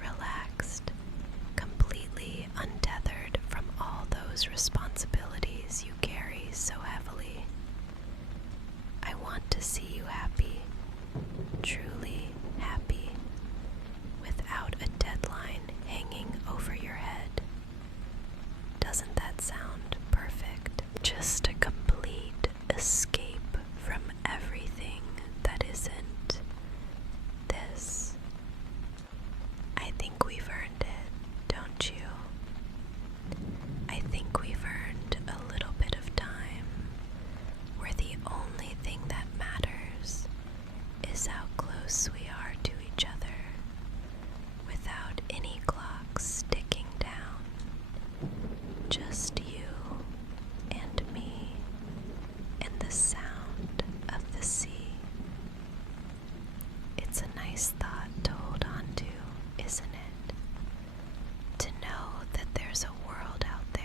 relaxed, completely untethered from all those responsibilities you carry so heavily. I want to see you happy, truly happy, without a deadline hanging over your head. Doesn't that sound perfect? Just a complete escape from everything that isn't this. I think we've earned it, don't you? I think we've earned a little bit of time where the only thing that matters is how close we are to each other, without any clocks ticking down. Just you and me and the sound of the sea. It's a nice thought to hold on to, isn't it? To know that there's a world out there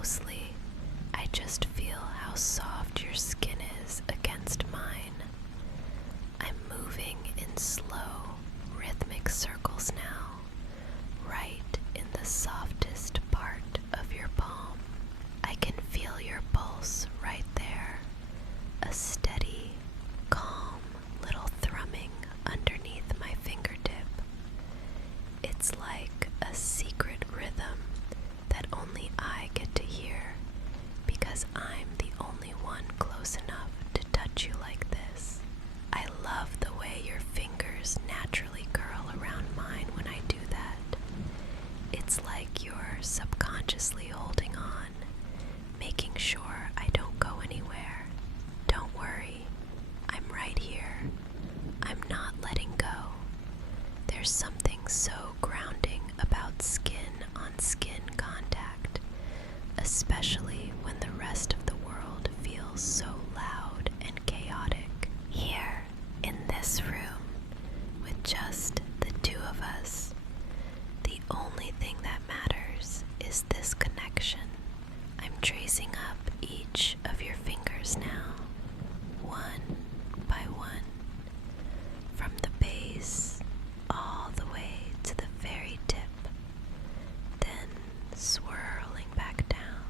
Mostly, I just feel how soft your skin is against mine. I'm moving in slow, rhythmic circles now, right in the softest part of your palm. I can feel your pulse right there, a steady, calm little thrumming underneath my fingertip. It's like a secret rhythm that only I get to hear because I'm the only one close enough to touch you like this. I love the way your fingers naturally curl around mine when I do that. It's like you're subconsciously holding on, making sure I don't go anywhere. Don't worry, I'm right here. I'm not letting go. There's something so grounding about skin on skin contact, especially when the rest of the world feels so loud and chaotic. Here, in this room, with just the two of us, the only thing that matters is this connection. I'm tracing up each of your fingers now, one by one, from the base all the way to the very tip, then swirling back down.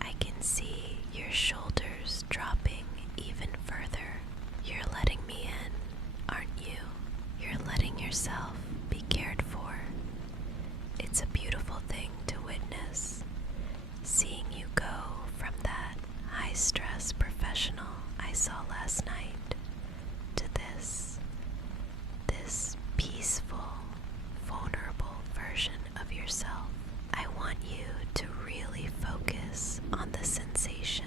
I can see your shoulders dropping even further. You're letting me in, aren't you? You're letting yourself be cared for. It's a beautiful thing to witness, seeing you go from that high-stress professional I saw last night to this peaceful, vulnerable version of yourself. I want you to really focus on the sensation.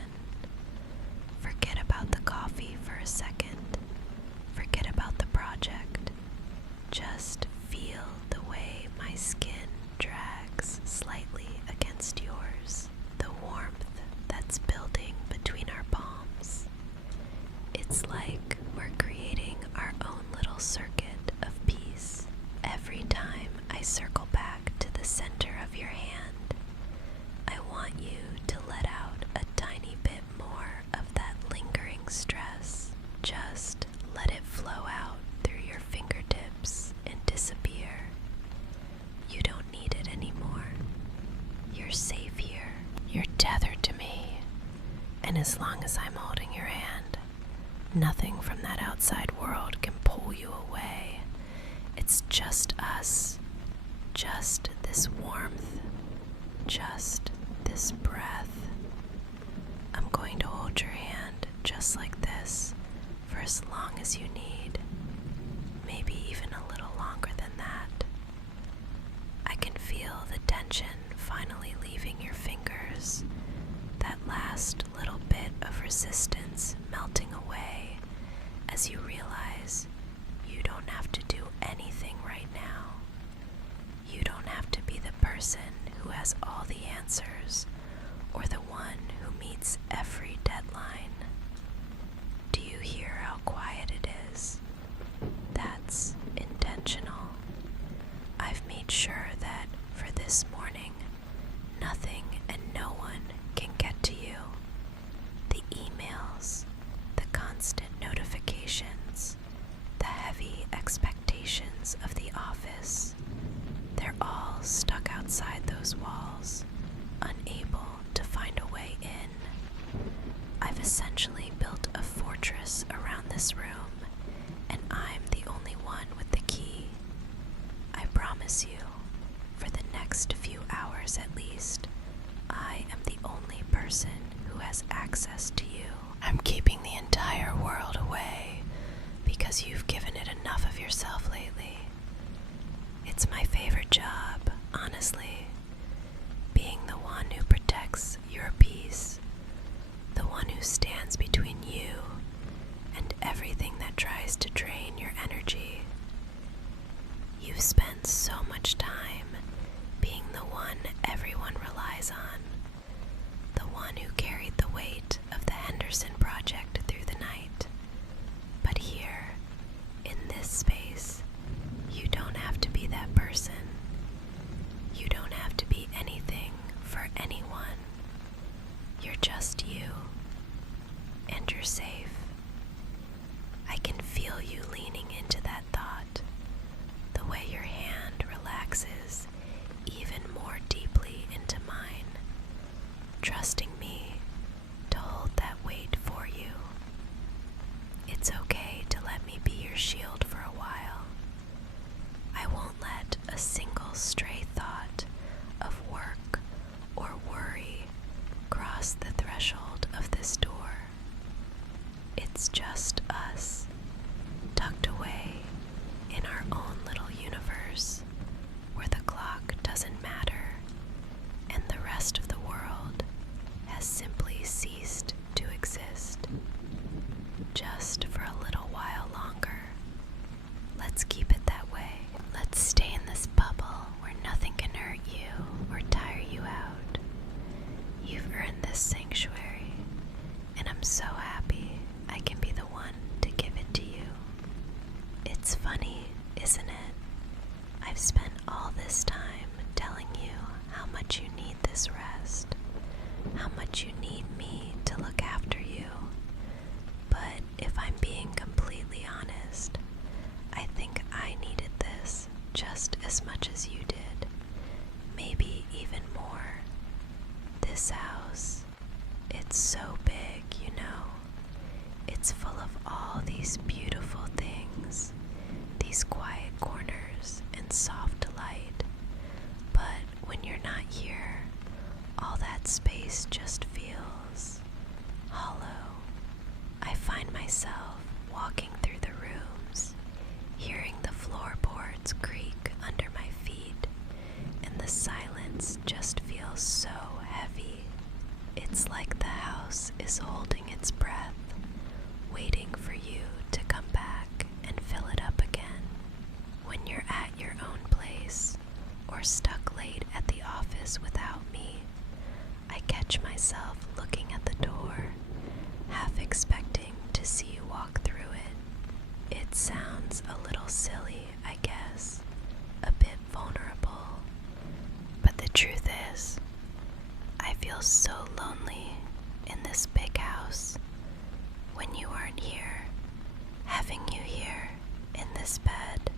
Forget about the coffee for a second. Forget about the project. Just feel the way my skin drags slightly against yours, the warmth that's building between our palms. It's like we're creating our own little circuit of peace. Every time I circle back to the center of your hand, I want you to let out a tiny bit more of that lingering stress. Just let it flow out through your fingertips and disappear. You don't need it anymore. You're safe here. You're tethered to me. And as long as I'm holding your hand, nothing from that outside world can pull you away. It's just us. Just this warmth. Just this breath. I'm going to hold your hand just like this for as long as you need. Maybe even a little longer than that. I can feel the tension finally leaving your fingers, that last little bit of resistance melting away as you realize you don't have to do anything right now. You don't have to be the person who has all the answers or the one who meets every deadline. Do you hear how quiet it is? That's intentional. I've made sure that for this morning, nothing and no one can get to you. The emails, the constant notifications, the heavy expectations of the office, they're all stuck outside those walls, unable to find a way in. I've essentially built a fortress around this room, and I'm the only one with the key. I promise you, for the next few hours at least, I am the only person who has access to you. I'm keeping the entire world away because you've given it enough of yourself lately. It's my favorite job, honestly, being the one who protects your peace, the one who stands between you and everything that tries to drain your energy. You've spent so much time being the one everyone relies on, the one who carried the weight of the Henderson project through the night. But here, in this space, you don't have to be that person. You don't have to be anything for anyone. You're just you, and you're safe. I can feel you leaning into that thought, the way your hand relaxes even more deeply into mine, trusting me to hold that weight for you. It's okay to let me be your shield for a while. I won't let a single stray thought of work or worry cross the threshold of this door. It's just us, tucked away in our own little universe where the clock doesn't matter and the rest of the world has simply ceased to exist. Just for a little while longer. Let's keep it that way. Let's stay in this bubble where nothing can hurt you or tire you out. You've earned this sanctuary, and I'm so happy I can be the one to give it to you. It's funny, isn't it? I've spent all this time telling you how much you need this rest, how much you need me to look after you. But if I'm being completely honest, I think I needed this just as much as you did, maybe even more. This house, it's so big, you know. It's full of all these beautiful things, these quiet corners and soft light. But when you're not here, all that space just feels hollow. I find myself walking through the rooms, hearing the floorboards creak under my feet, and the silence just feels so heavy. It's like the house is holding its breath, waiting for you to come back and fill it up again. When you're at your own place, or stuck late at the office without me, I catch myself looking at the door, half expecting to see you walk through it. It sounds a little silly, I guess, a bit vulnerable, but the truth is, I feel so lonely in this big house when you aren't here, having you here in this bed,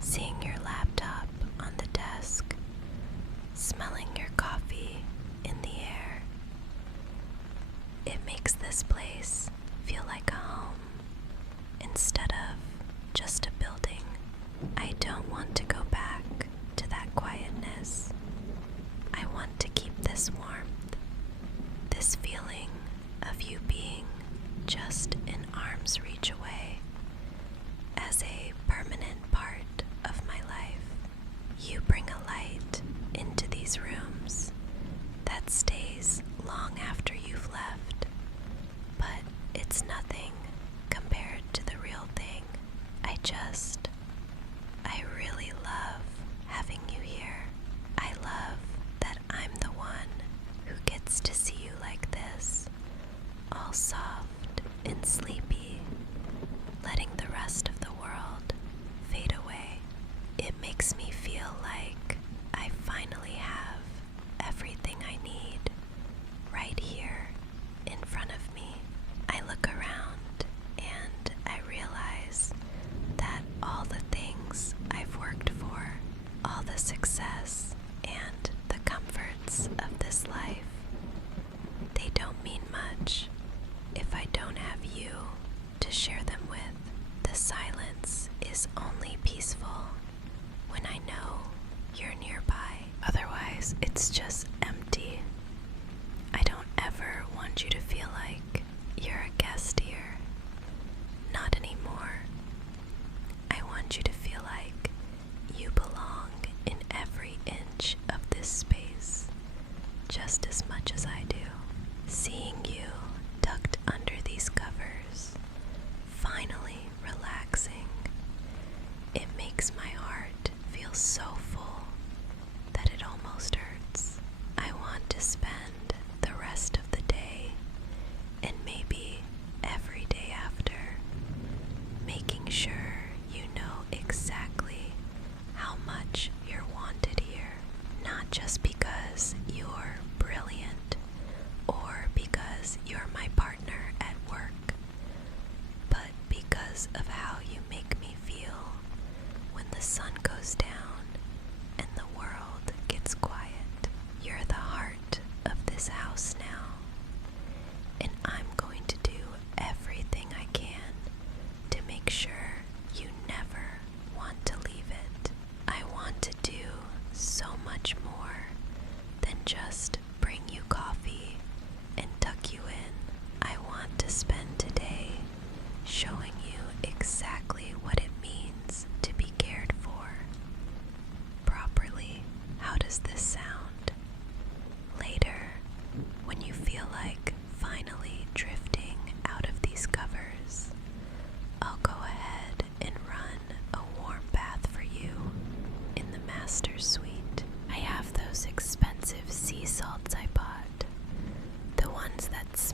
seeing your laptop on the desk, smelling your coffee in the air. It makes this place feel like a home instead of just a building. I don't want to go back to that quietness. I want to keep this warmth, this feeling of you being just in arm's reach away, as a permanent part of my life. You bring a light into these rooms that stays long after you've left, but it's nothing compared to the real thing. I really love having you here. I love that I'm the one who gets to see you like this, all soft and sleepy, letting the rest of the world fade away. It makes me feel like I finally have everything I need right here in front of me. I look around and I realize that all the things I've worked for, all the success and the comforts of this life, they don't mean much if I don't have you to share them with. The silence is only peaceful when I know you're nearby. Otherwise, it's just empty. I don't ever want you to feel like you're a guest here. Not anymore. I want you to feel like you belong in every inch of this space, just as much as I do. Seeing you tucked under these covers, finally relaxing, it makes my heart feel so full that it almost hurts. I want to spend the rest of the day and maybe every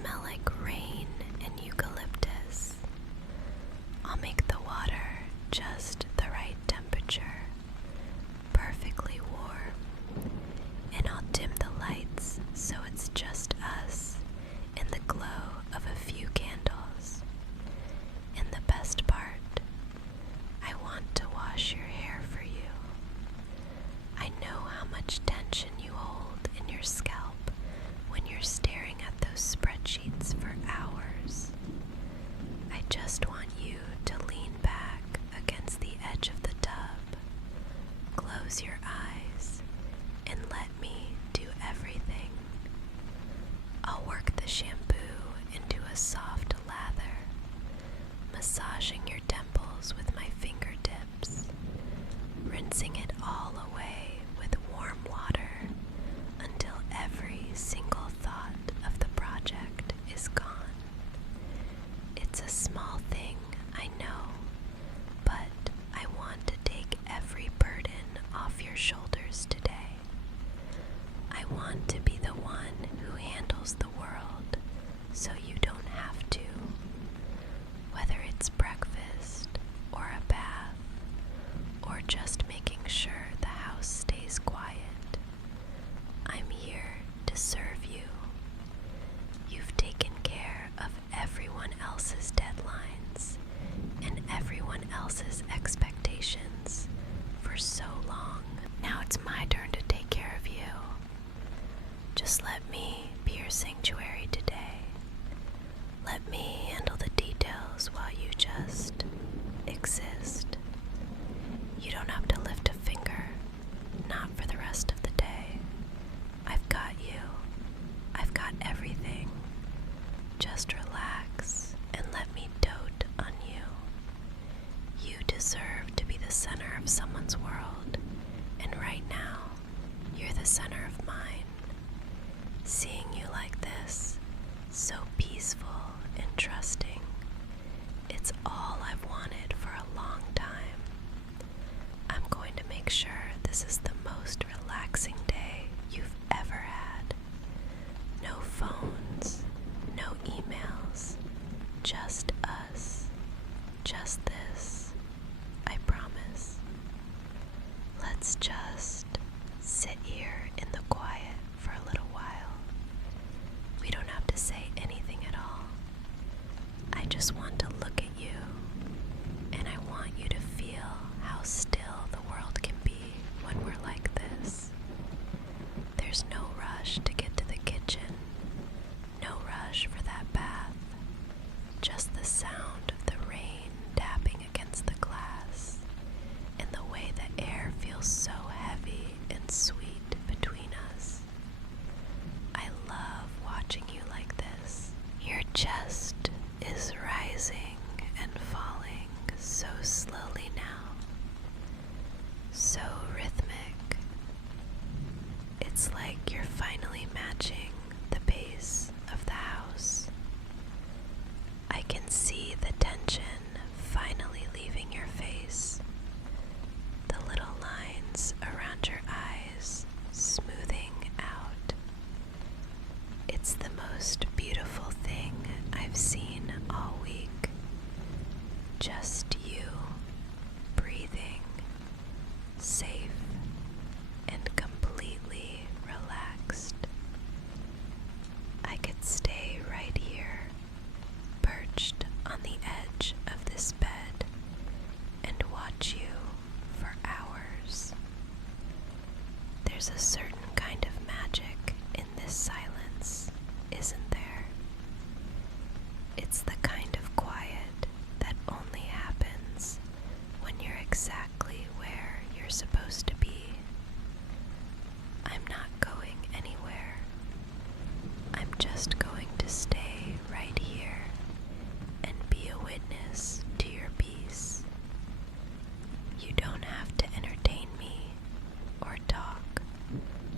smell like rain and eucalyptus. I'll make the water just the right temperature, perfectly warm, and I'll dim the lights so it's just us in the glow of a few candles. And the best part, I want to wash your hair for you. I know how much tension you hold in your scalp when you're staring at those spreadsheets for hours. I just want you to lean back against the edge of the tub, close your eyes, and let me do everything. I'll work the shampoo into a soft lather, massaging your temples with my fingertips, rinsing it all away with warm water until every single thought of the project is gone. It's a small thing, I know, but I want to take every burden off your shoulders today. I want to be the one who handles the world so you don't have to. Whether it's breakfast or a bath or just making sure the house stays quiet, I'm here to serve you. You've taken care of everyone else's deadlines and everyone else's expectations for so long. Now it's my turn to take care of you. Just let me be your sanctuary today. Let me handle the details while you just exist. You don't have to lift a finger, not for the rest of the day. I've got you. I've got everything. Just relax and let me dote on you. You deserve to be the center of someone's world, and right now, you're the center of mine. Seeing you like this, so peaceful and trusting, it's all I've wanted for a long time. I'm going to make sure this is the most relaxing day you've ever had. No phones, no emails, just us. Just this, I promise. Let's just sit here in the quiet for a little while. We don't have to say anything at all. I just want to look at you, and I want you to feel how still the world can be when we're like this. There's no rush to get to the kitchen, no rush for that bath, just the sound of the rain tapping against the glass, and the way the air feels so heavy and sweet between us. I love watching you like this. Your chest is rising and falling so slowly now, so rhythmic. It's like you're finally matching the pace of the house. I can see the tension finally leaving your face, the little lines around your eyes smoothing out. It's the most beautiful thing I've seen all week. Just you, breathing, safe, and completely relaxed. I could stay right here, perched on the edge of this bed, and watch you for hours. There's a certain kind of magic in this silence, isn't there? It's the kind of quiet that only happens when you're exactly where you're supposed to be. I'm not going anywhere. I'm just going to stay right here and be a witness to your peace. You don't have to entertain me or talk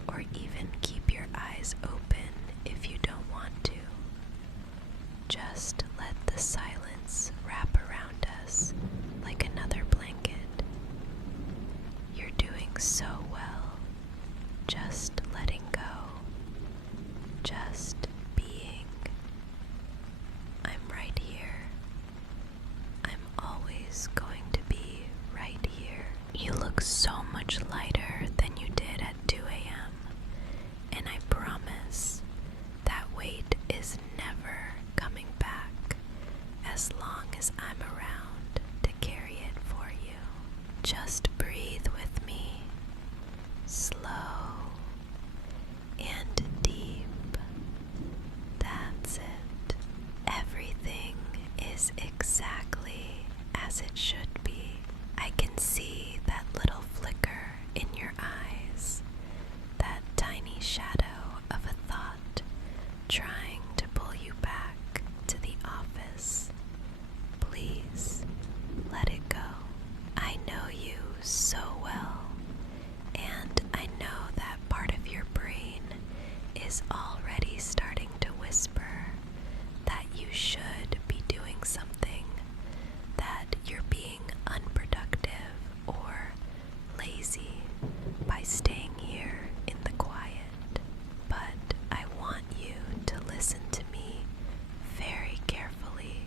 or even keep your eyes open if you don't want to. Just let the silence wrap around us like another blanket. You're doing so well, just letting go, just being. as long as I'm around to carry it for you. Just breathe with me, slow and deep. That's it. Everything is exactly as it should be. I can see that little flicker in your eyes, that tiny shadow of a thought trying to pull you back to the office. Please let it go. I know you so well, and I know that part of your brain is already starting to whisper that you should be doing something, that you're being unproductive or lazy by staying here in the quiet. But I want you to listen to me very carefully,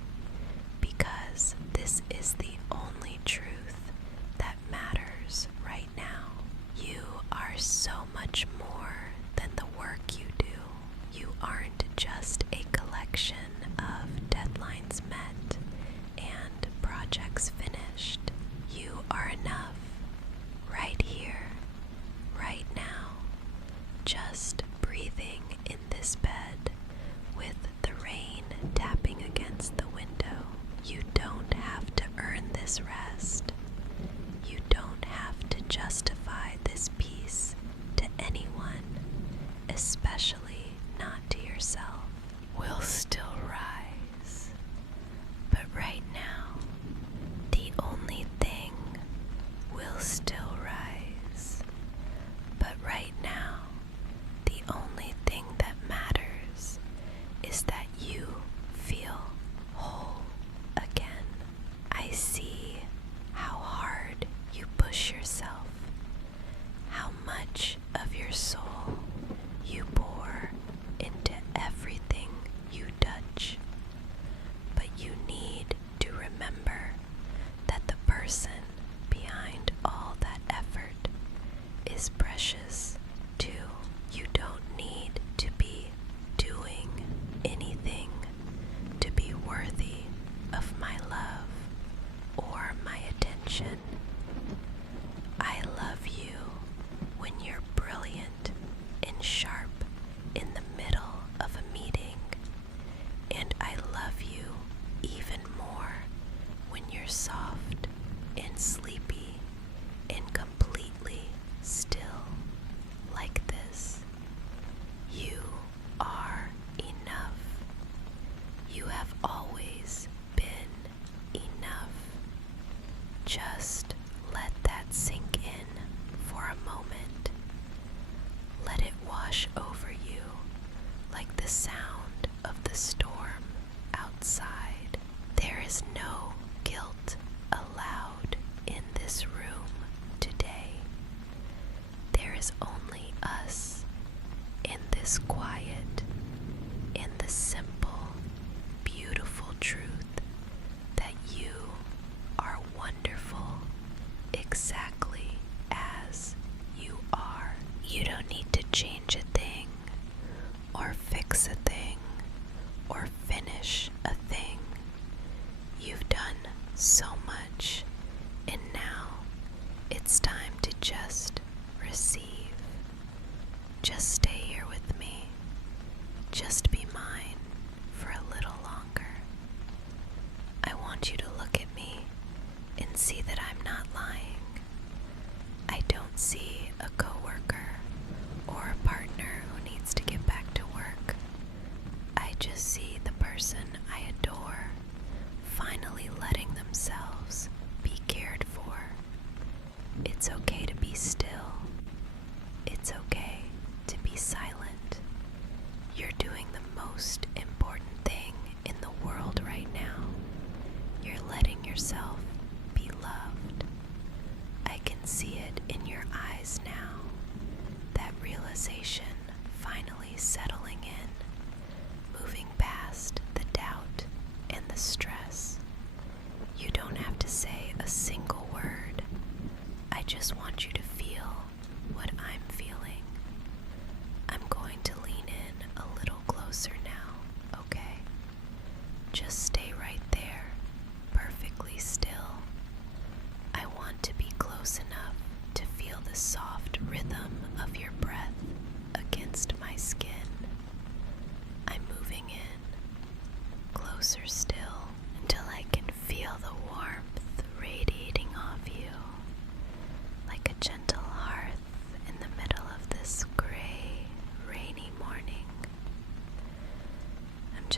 because this is the only truth that matters right now. You are so much more than the work you do. You aren't just a collection of deadlines met and projects finished. You are enough right here, right now, just breathing in this bed with the rain tapping against the window. You don't have to earn this rest. You don't have to justify this peace to anyone, especially not to yourself. We'll still rise, but right now, the only thing will still rise. But right now, the only thing that matters is that you feel whole again. I see how hard you push yourself, how much of your soul you pour into everything you touch. But you need to remember that the person behind all that effort is precious too. You don't need to be doing anything to be worthy of my love or my attention. I love you when you're brilliant and sharp in the middle of a meeting, and I love you even more when you're soft and sleepy and completely still like this. You are enough. You have always been enough. Just let that sink in for a moment. Let it wash over you like the sound of the storm outside. There is no guilt allowed in this room today. There is only us in this quiet, in the simple, beautiful truth that you are wonderful exactly as you are. You don't need to change a thing, or fix a thing, or finish a thing. You've done so much, and now it's time to just receive. Just stay here with me. Just be mine for a little longer. I want you to look at me and see that I'm not lying. I don't see a coworker or a partner who needs to get back to work. I just see the person I adore finally letting themselves be cared for. It's okay to be still. It's okay to be silent. You're doing the most important thing in the world right now. You're letting yourself be loved. I can see it in your eyes now, that realization finally settling in, moving past the doubt and the stress. You don't have to say a single word. I just want you to feel what I'm feeling. I'm going to lean in a little closer now, okay? Just stay right there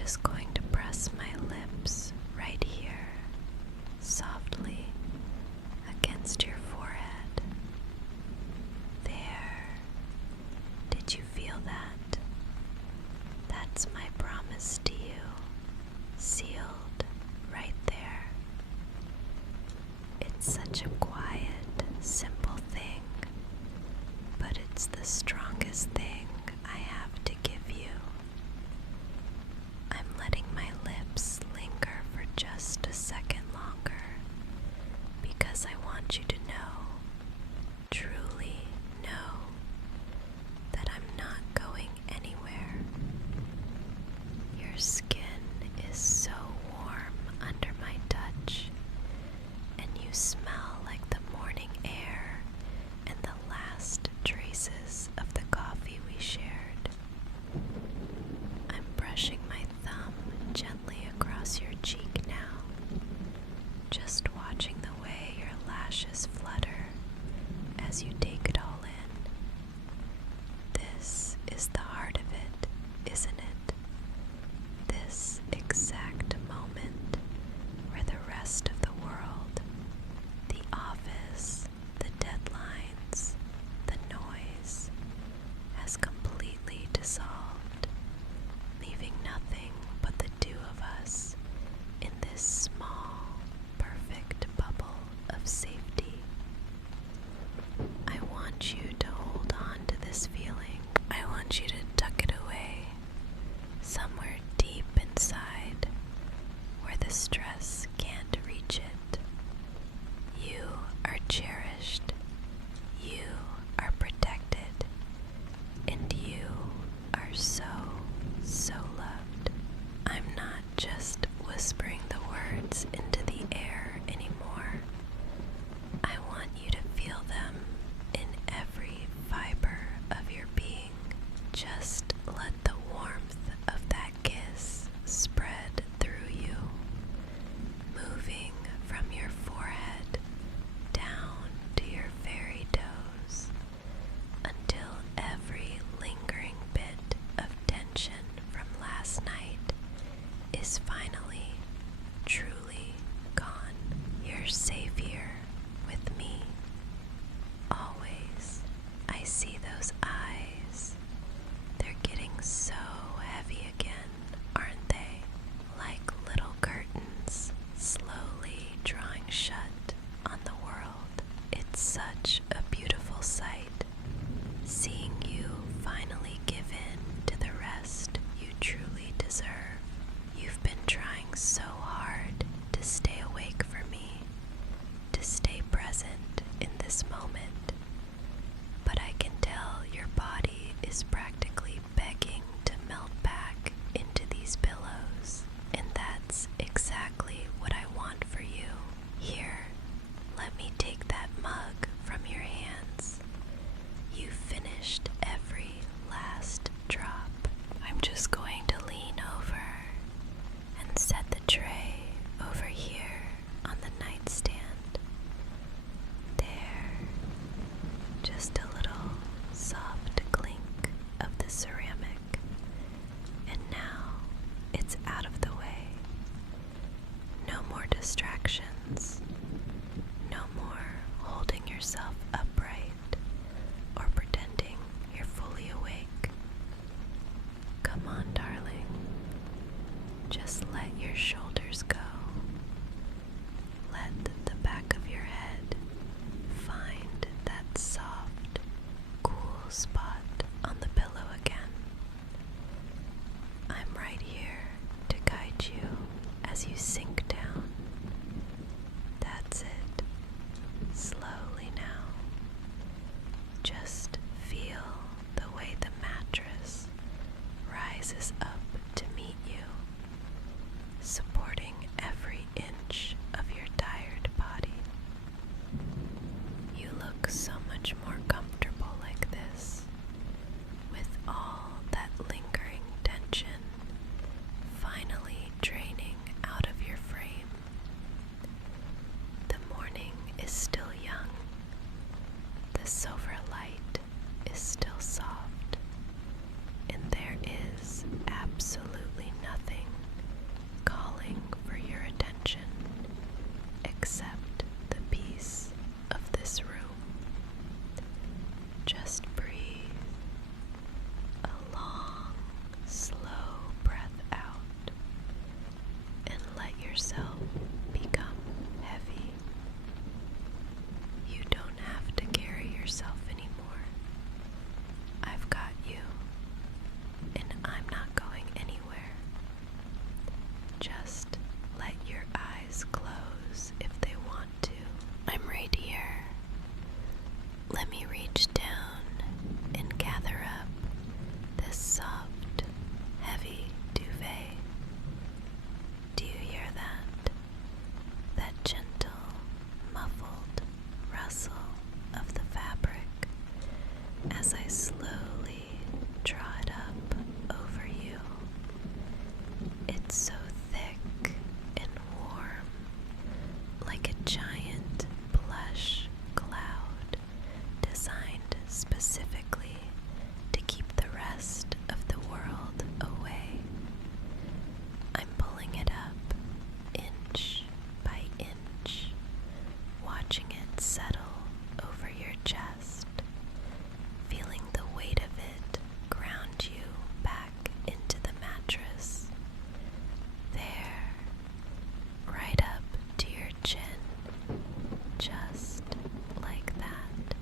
just going to press my lips right here, softly against your forehead. There. Did you feel that? That's my promise to you, sealed right there. It's such a quiet, simple thing, but it's the strongest thing I have to give you. I'm letting my lips linger for just a second longer because I want you to know, truly know, that I'm not going anywhere. Your skin is so warm under my touch, and you smell like the morning air and the last traces of the coffee we shared. I'm brushing my thumb gently across your cheek now, just watching the way your lashes flutter as you take it all in. This is the heart of it, isn't it? This exact moment where the rest of the world, the office, the deadlines, the noise, has completely dissolved, leaving nothing but the two of us in this small, perfect bubble of safety. I want you to hold on to this feeling. I want you to tuck it away somewhere deep inside where the stress can't reach it. You are cherished. You are protected. And you are so, so loved. I'm not just whispering the words into the air anymore. I want you to feel them in every fiber of your being. Just let the warmth of that kiss spread through you, moving from your forehead down to your very toes, until every lingering bit of tension from last night is finally, truly gone. You're safe here with me. Always. I see those eyes. They're getting so heavy again, aren't they? Like little curtains slowly drawing shut on the world. It's such a beautiful sight, seeing you finally give in to the rest you truly deserve. You've been trying so hard to stay awake for me, to stay present in this moment, but I can tell your body is practically begging to melt back into these pillows, and that's exactly what I want for you. Here, let me take that mug from your hands. You finished every last drop. I'm just going to lean over and set the tray over here on the nightstand. There, just a little soft clink of the ceramic, and now it's out of the way. No more distractions. No more holding yourself upright or pretending you're fully awake. Come on, darling. Just let your shoulders go. Let the back of your head find that soft, cool spot on the pillow again. I'm right here to guide you as you sink down. That's it. Slowly now. Just feel the way the mattress rises up to meet you, supporting just let your eyes close if they want to. I'm right here. Let me reach down and gather up this soft, heavy duvet. Do you hear that? That gentle, muffled rustle of the fabric as I slowly draw it up over you. It's so thick and warm, like a giant plush cloud designed specifically to keep the rest of the world away. I'm pulling it up inch by inch, watching it settle over your chest, feeling the weight of it ground you back into the mattress. There, right up to your chin, just like that.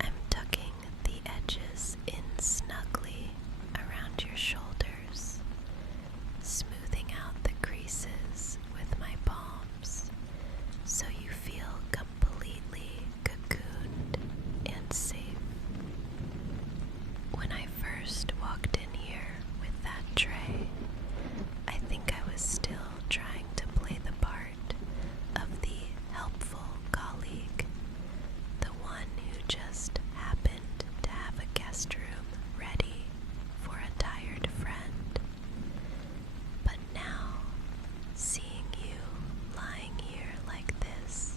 I'm tucking the edges in snugly around your shoulders, smoothing out the creases with my palms so you feel completely cocooned and safe. When I first walked in here with that tray, I think I was still trying to play the part of the helpful colleague, the one who just happened to have a guest room ready for a tired friend. But now, seeing you lying here like this,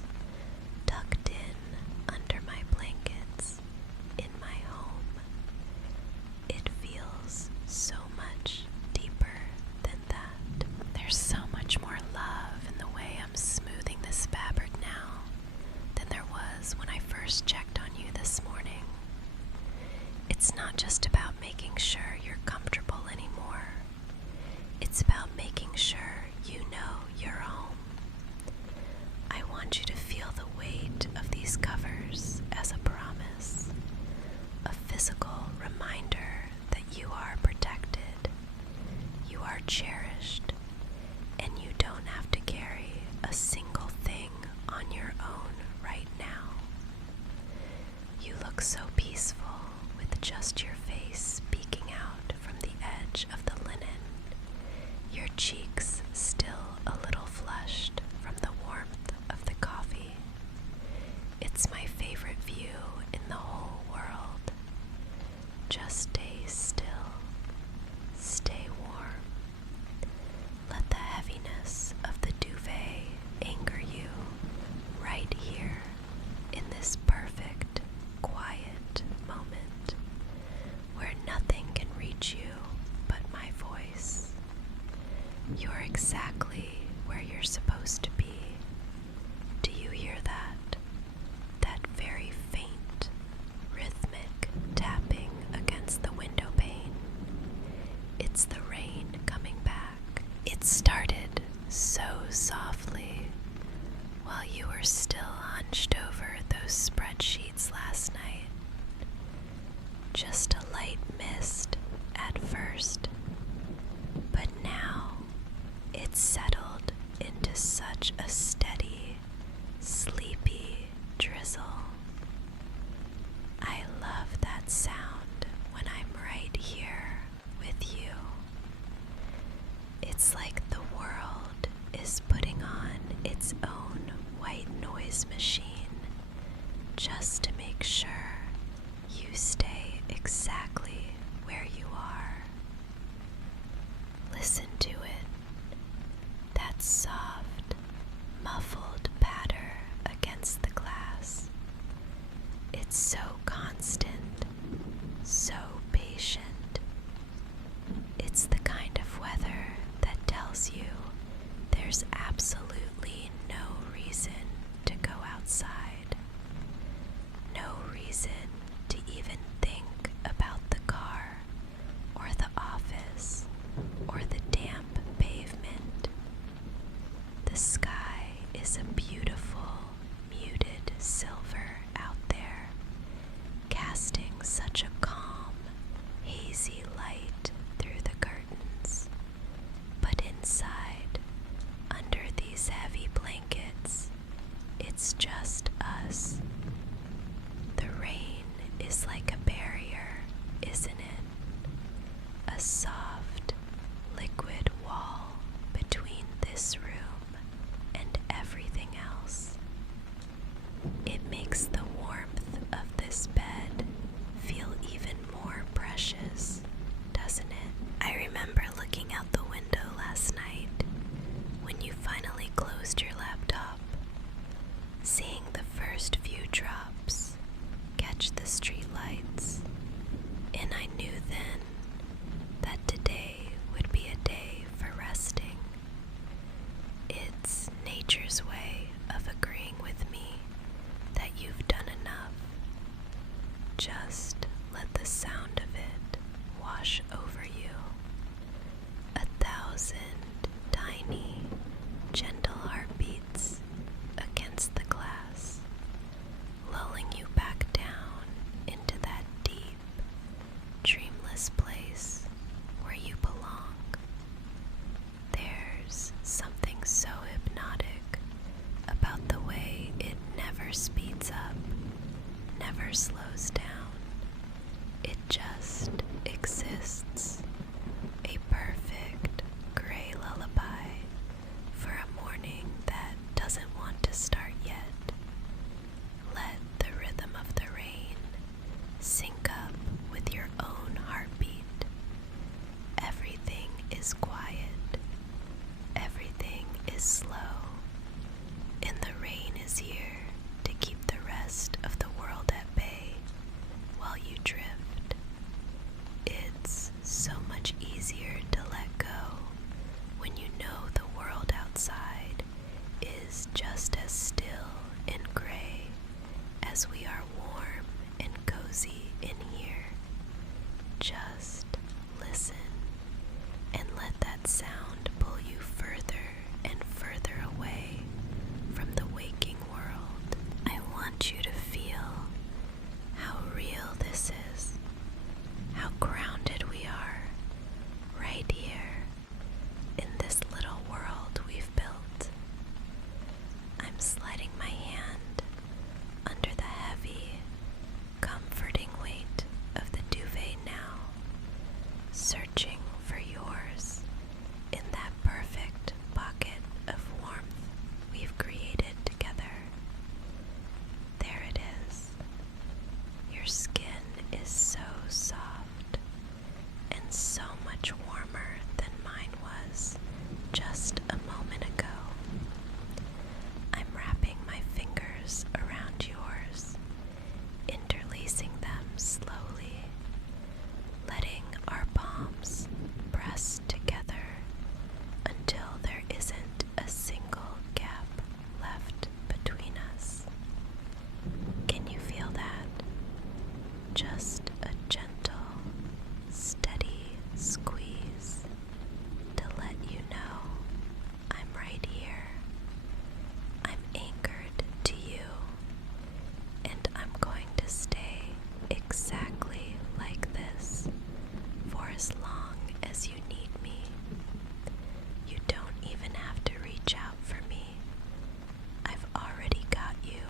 tucked in under my blankets in my home, it feels so much deeper than that. There's so much more love in the way I'm smoothing this fabric now than there was when I first checked on you this morning. It's not just about making sure you're comfortable anymore. It's about making sure you know you're home. I want you to feel the weight of these covers as a promise, a physical reminder that you are protected, you are cherished, and you don't have to carry a single thing on your own right now. You look so peaceful with just your face peeking out from the edge of the linen, your cheeks still a little flushed from the warmth of the coffee. It's my favorite view in the whole world. Just stay still, stay warm. Let the heaviness of the duvet anchor you right here in this perfect, quiet moment where nothing can reach you but my voice. You're exactly where you're supposed to be. Do you hear that? That very faint, rhythmic tapping against the window pane. It's the rain coming back. It started so softly while you were still hunched over those spreadsheets last night. Just a light mist at first, but now it's settled into such a steady, sleepy drizzle. I love that sound when I'm right here with you. It's like the world is putting on its own white noise machine just to make sure you stay exactly where you are. Listen to it, that soft, muffled patter against the glass. It's so constant, so patient. It's the kind of weather that tells you there's absolutely no reason to go outside. is quiet. Everything is slow. And the rain is here to keep the rest of the world at bay while you drift. It's so much easier to let go when you know the world outside is just as still and gray as we are warm and cozy in here. Just listen and let that sound pull you further and further away from the waking world. I want you to feel how real this is, how grounded we are right here in this little world we've built. I'm sliding my hand under the heavy, comforting weight of the duvet now, searching for yours in that perfect pocket of warmth we've created together. There it is. Your skin is so soft and so much warmer than mine was just a moment ago. I'm wrapping my fingers around yours, interlacing them slowly, letting our palms press together until there isn't a single gap left between us. Can you feel that? Just a gentle, steady squeeze to let you know I'm right here. I'm anchored to you, and I'm going to stay exactly like this for as long as you need me. You don't even have to reach out for me. I've already got you,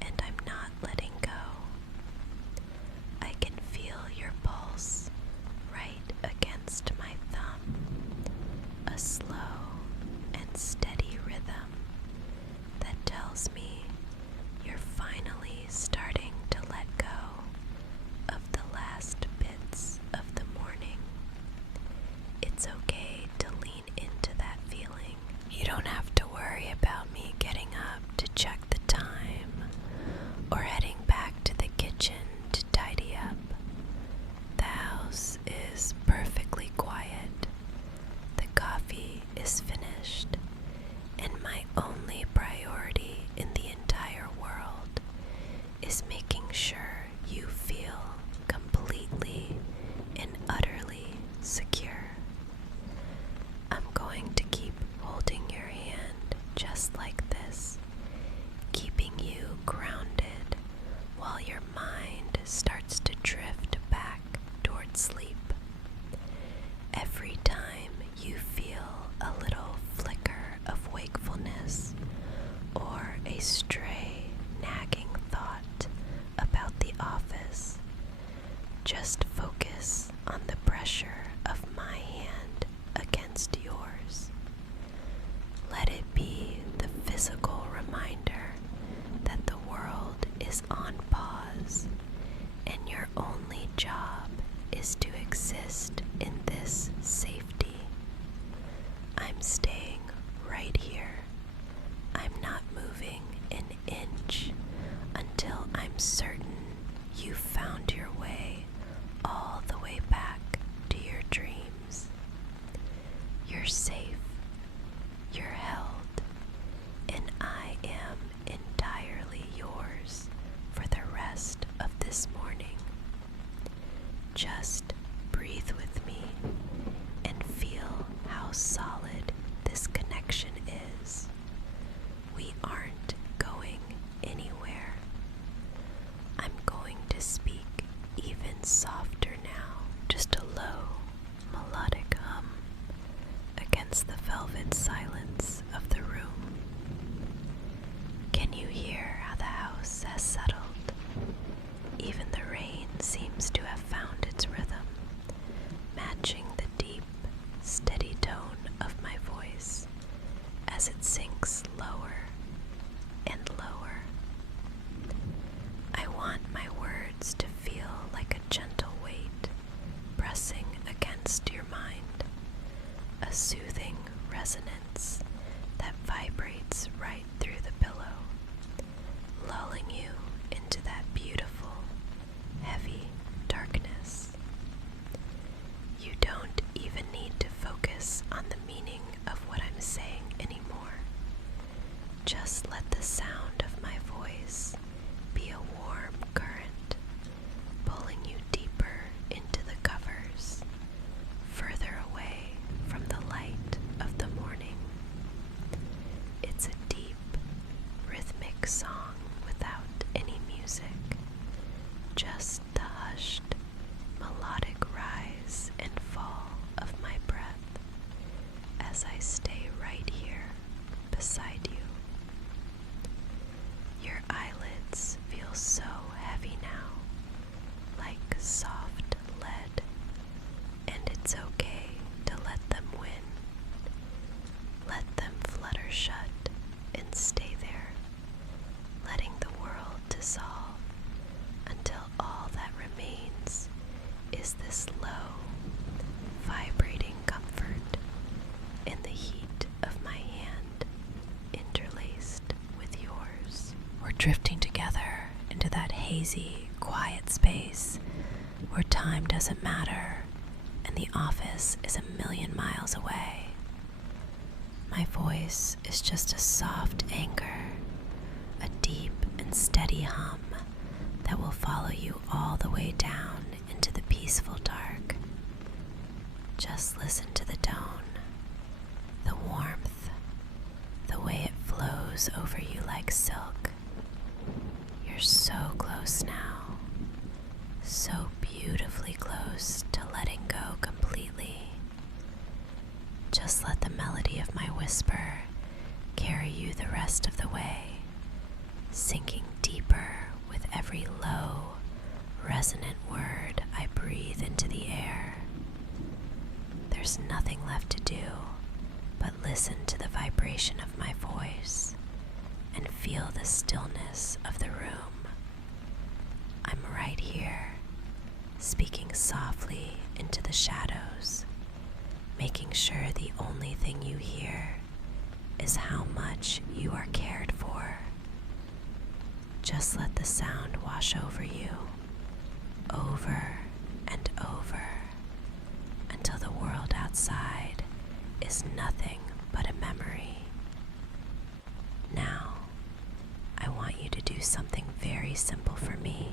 and I'm not letting go. I can feel your pulse right against my thumb, a slow and steady rhythm that tells me you're finally starting to let go of the last bits of the morning. It's okay to lean into that feeling. You don't have to worry about me getting up to check the time or heading back to the kitchen to tidy up. The house is perfectly quiet. The coffee is finished, and my only priority in the entire world is making sure you feel completely and utterly secure. I'm going to keep holding your hand just like this, keeping you grounded while your mind starts to drift back toward sleep. Every time you feel a little flicker of wakefulness or a stray, nagging thought about the office, just focus on the pressure of my hand against yours. Let it be the physical reminder that the world is on pause and your only job is to exist in this safety. I'm staying right here. I'm not moving an inch until I'm certain you found your way all the way back to your dreams. You're safe, you're held, and I am entirely yours for the rest of this morning. Just breathe with me and feel how solid this connection is. We aren't going anywhere. I'm going to speak even softer now, just a low, melodic hum against the velvet silence of the room. Can you hear how the house has settled? Even the rain seems to have found its rhythm, matching the deep, steady tone of my voice as it sinks lower and lower. I want my words to feel like a gentle weight pressing against your mind, a soothing resonance that vibrates right through the pillow, lulling you into that beautiful, heavy darkness. You don't even need to focus on the meaning of what I'm saying anymore. Just let the sound of my voice be a warm current, pulling you deeper into the covers, further away from the light of the morning. It's a deep, rhythmic song without any music, just the hushed, melodic rise and fall of my breath as I stay right here beside you. Your eyelids feel so heavy now, like soft lead, and it's okay to let them win. Let them flutter shut and stay there, letting the world dissolve until all that remains is this low, vibrating comfort in the heat of my hand interlaced with yours. We're drifting together into that hazy, quiet space where time doesn't matter and the office is a million miles away. My voice is just a soft anchor, a deep and steady hum that will follow you all the way down into the peaceful dark. Just listen to the tone, the warmth, the way it flows over you like silk. You're so close now, so beautifully close to letting go completely. Just let the melody of my whisper carry you the rest of the way, sinking deeper with every low, resonant word I breathe into the air. There's nothing left to do but listen to the vibration of my voice and feel the stillness of the room. I'm right here, speaking softly into the shadows, making sure the only thing you hear is how much you are cared for. Just let the sound wash over you, over and over, until the world outside is nothing but a memory. Now, I want you to do something very simple for me,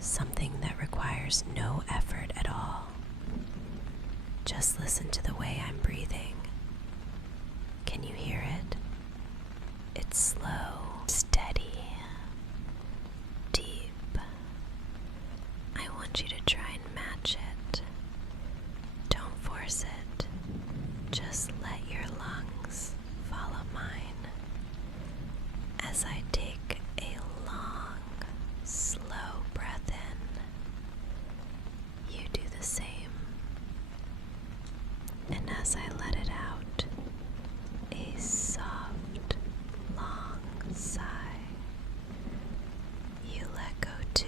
something that requires no effort at all. Just listen to the way I'm breathing. Can you hear it? It's slow, steady, deep. I want you to try and match it. Don't force it. Just let your lungs follow mine as I take a long, slow breath in. You do the same. And as I let it out, a soft, long sigh. You let go too.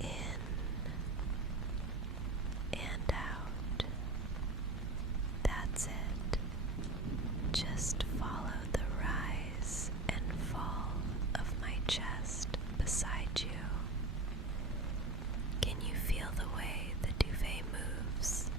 In and out. That's it. Just follow the rise and fall of my chest beside you. Can you feel the way the duvet moves?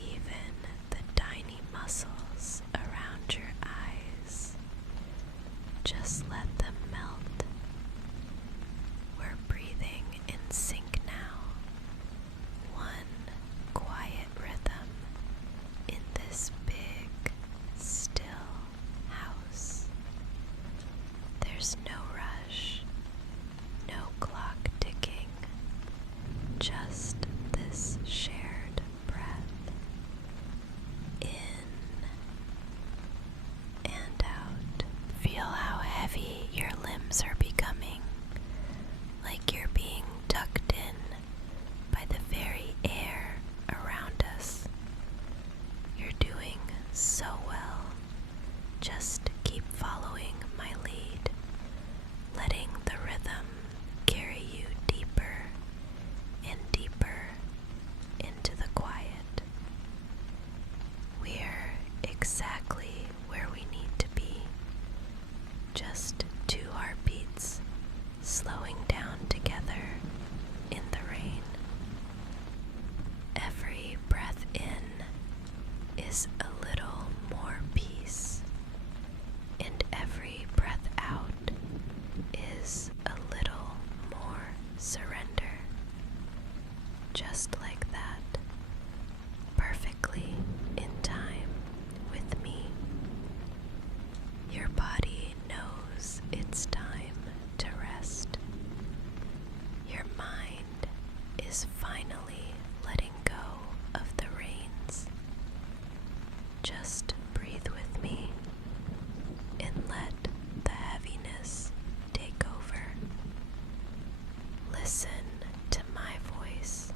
even the tiny muscles around your eyes. Just let them melt. We're breathing in sync now. One quiet rhythm in this big, still house. There's no rush, no clock ticking, just this shared breath. In and out. Feel how heavy your limbs are becoming, like you're being tucked in by the very air around us. You're doing so well. Just keep following my lead, letting the rhythm carry you deeper and deeper into the quiet. We're exactly where we need to be. Just 2 heartbeats slowing down together in the rain. Every breath in is a little more peace, and every breath out is a little more surrender. Just like that, perfectly in time with me. Your body knows it's time to rest. Your mind is finally letting go of the reins. Just breathe with me and let the heaviness take over. Listen to my voice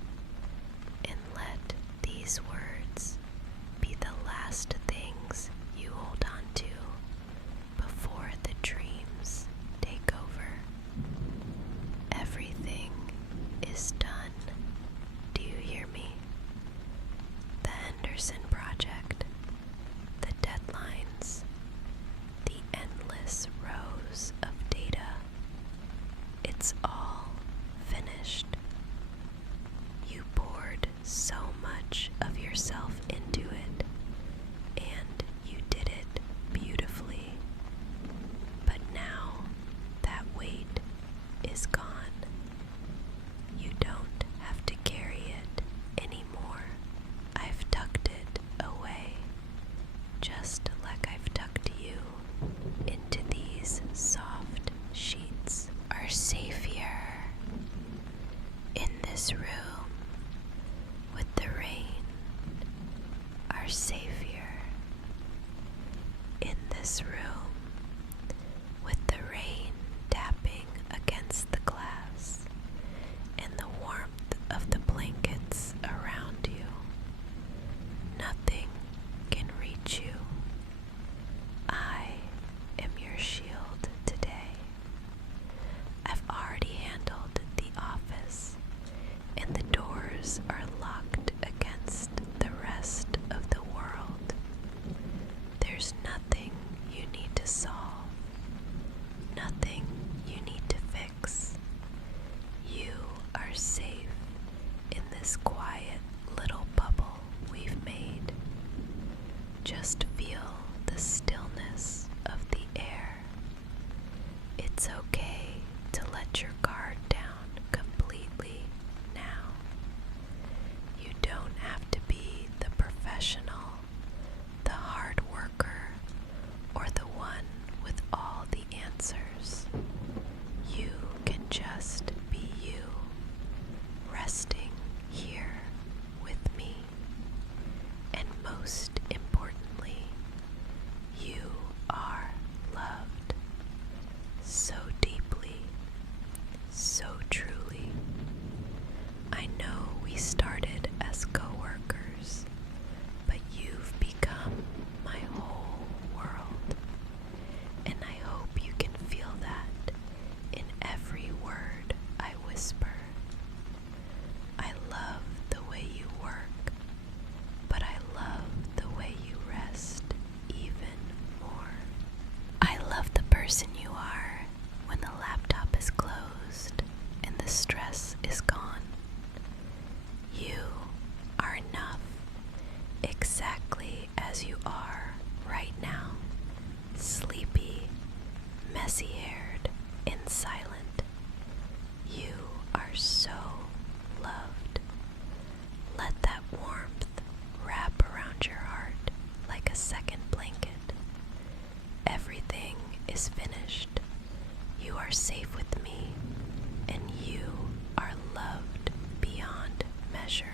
and let these words be the last things you hold on to before the dreams take over. Everything is done. Do you hear me? The Henderson Project, the deadlines, the endless rows of data. It's all finished. You poured so much of yourself into it, and you did it beautifully. But now that weight is gone. You don't have to carry it anymore. I've tucked it away, just like I've tucked you into these soft sheets. Are safe here in this room with the rain. Are safe here in this room with the rain tapping against the glass and the warmth of the blankets around you. Nothing can reach you. I am your shield today. I've already handled the office, and the doors are locked against the rest of the world. There's nothing you need to solve, nothing you need to fix. You are safe in this quiet little bubble we've made. Just feel the stillness of the air. It's okay to let your guard down completely now. You don't have to be the professional, the hard worker, or the one with all the answers. You can just be you, resting here with me. And most importantly, you are loved so deeply, so truly. I know we started as co-workers, but you've become my whole world. And I hope you can feel that in every word I whisper. I love the way you work, but I love the way exactly as you are right now, sleepy, messy-haired, and silent. You are so loved. Let that warmth wrap around your heart like a second blanket. Everything is finished. You are safe with me, and you are loved beyond measure.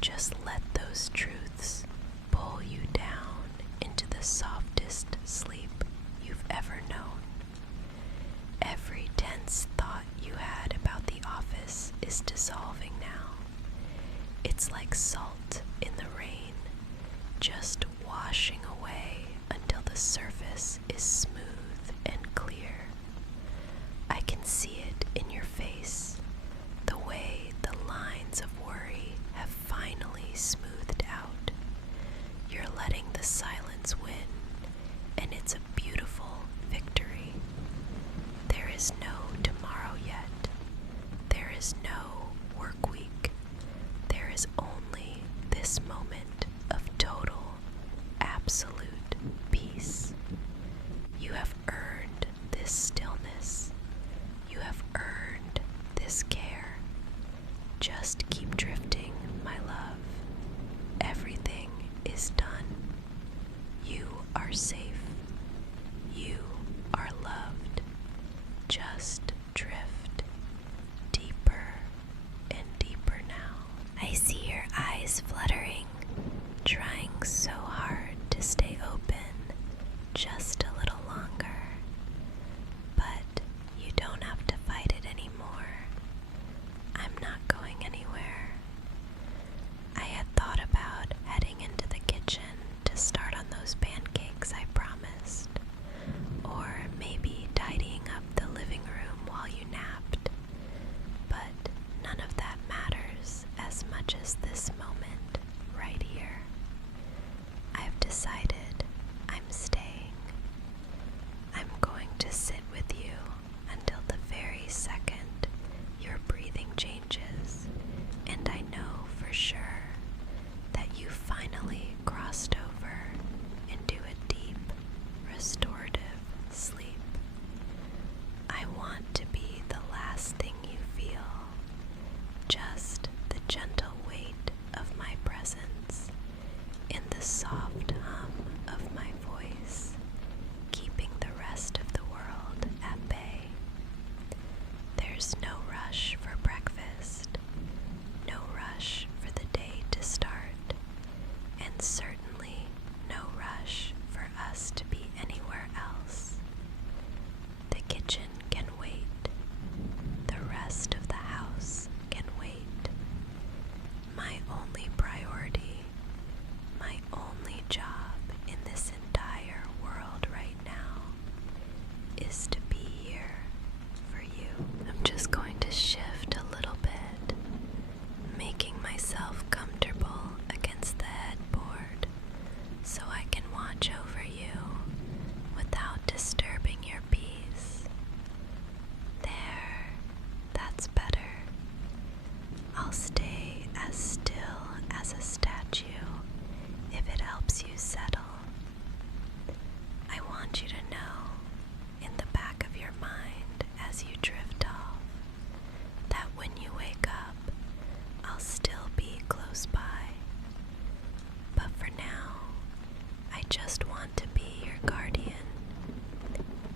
Just let those truths pull you down into the softest sleep you've ever known. Every tense thought you had about the office is dissolving now. It's like salt in the rain, just washing away until the surface is smooth and clear. I can see it in your face, the way the lines of worry have finally smoothed out. You're letting the silence win, and it's a beautiful victory. There is no tomorrow yet. There is no work week. There is only this moment of total, absolute peace. You have earned this stillness. You have earned this care. Just keep drifting, my love. Everything is done. You are safe. You are loved. Just drift deeper and deeper now. I see your eyes fluttering, trying so hard to stay open just a little longer. But you don't have to fight it anymore. I'm not going anywhere. I had thought about heading into the kitchen to start on those pancakes I promised, or maybe tidying up the living room while you napped, but none of that matters as much as this moment right here. I've decided I'm staying. I'm going to sit with you until the very second your breathing changes, and I know for sure that you finally crossed over into a deep, restorative sleep. I want to be the last thing you feel, just the gentle weight of my presence and the soft hum of my voice, keeping the rest of the world at bay. There's no rush for breakfast, no rush for the day to start, and certainly no rush for us to be anywhere else. The kitchen can wait. The rest of the house can wait. My only priority, my only job in this entire world right now is to be here for you. I'm just going to shift a little bit, making myself comfortable against the headboard so I can watch over you without disturbing your peace. There, that's better. I'll stay as still as a statue if it helps you settle. I want you to know, in the back of your mind as you drift off, that when you wake up, I'll still be close by. But for now, I just want to be your guardian.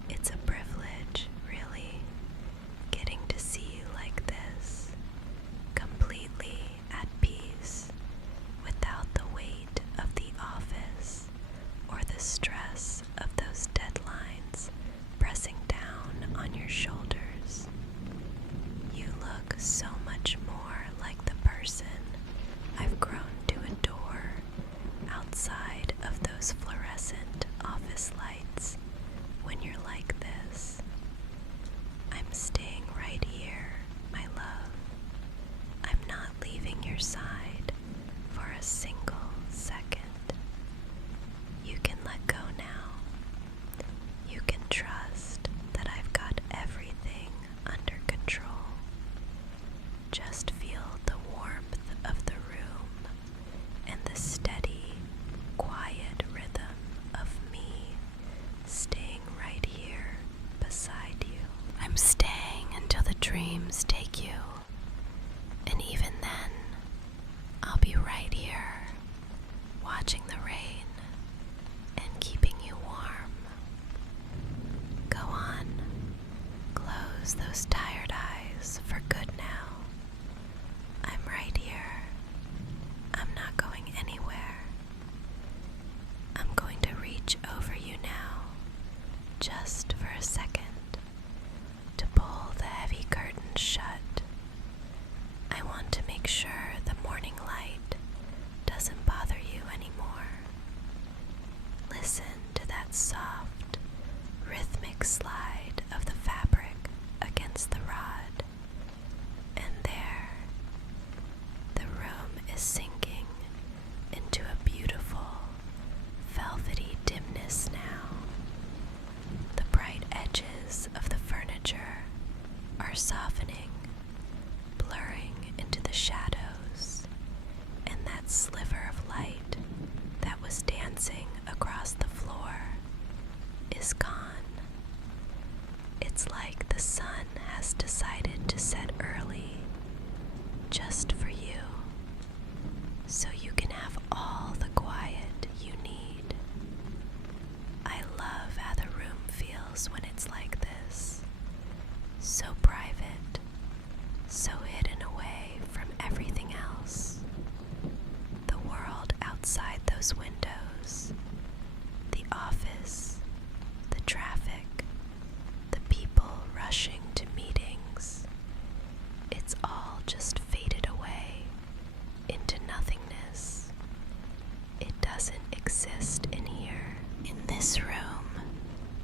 It's a privilege, really, getting to see you like this, completely at peace, without the weight of the office or the stress of those deadlines pressing down on your shoulders. You look so much more like the person I've grown to adore outside of those fluorescent office lights when you're like this. I'm staying right here, my love. I'm not leaving your side for a single second. You can let go now. You can trust that I've got everything under control. Just feel the warmth of the room and the steady catching the rain and keeping you warm. Go on, close those tired eyes for good now. I'm right here. I'm not going anywhere. I'm going to reach over you now, just for a second, to pull the heavy curtains shut. I want to make sure the morning light doesn't bother you anymore. Listen to that soft, rhythmic slide of the fabric against the rod. And there, the room is sinking into a beautiful, velvety dimness now. The bright edges of the furniture are softening, blurring into the shadows, and that sliver of light that was dancing across the floor is gone. It's like the sun has decided to set early, just for you, so you can have all the quiet you need. I love how the room feels when it's like this, so private, so hidden away from everything else. The world outside those windows, the office, the traffic, the people rushing to meetings, it's all just faded away into nothingness. It doesn't exist in here. In this room,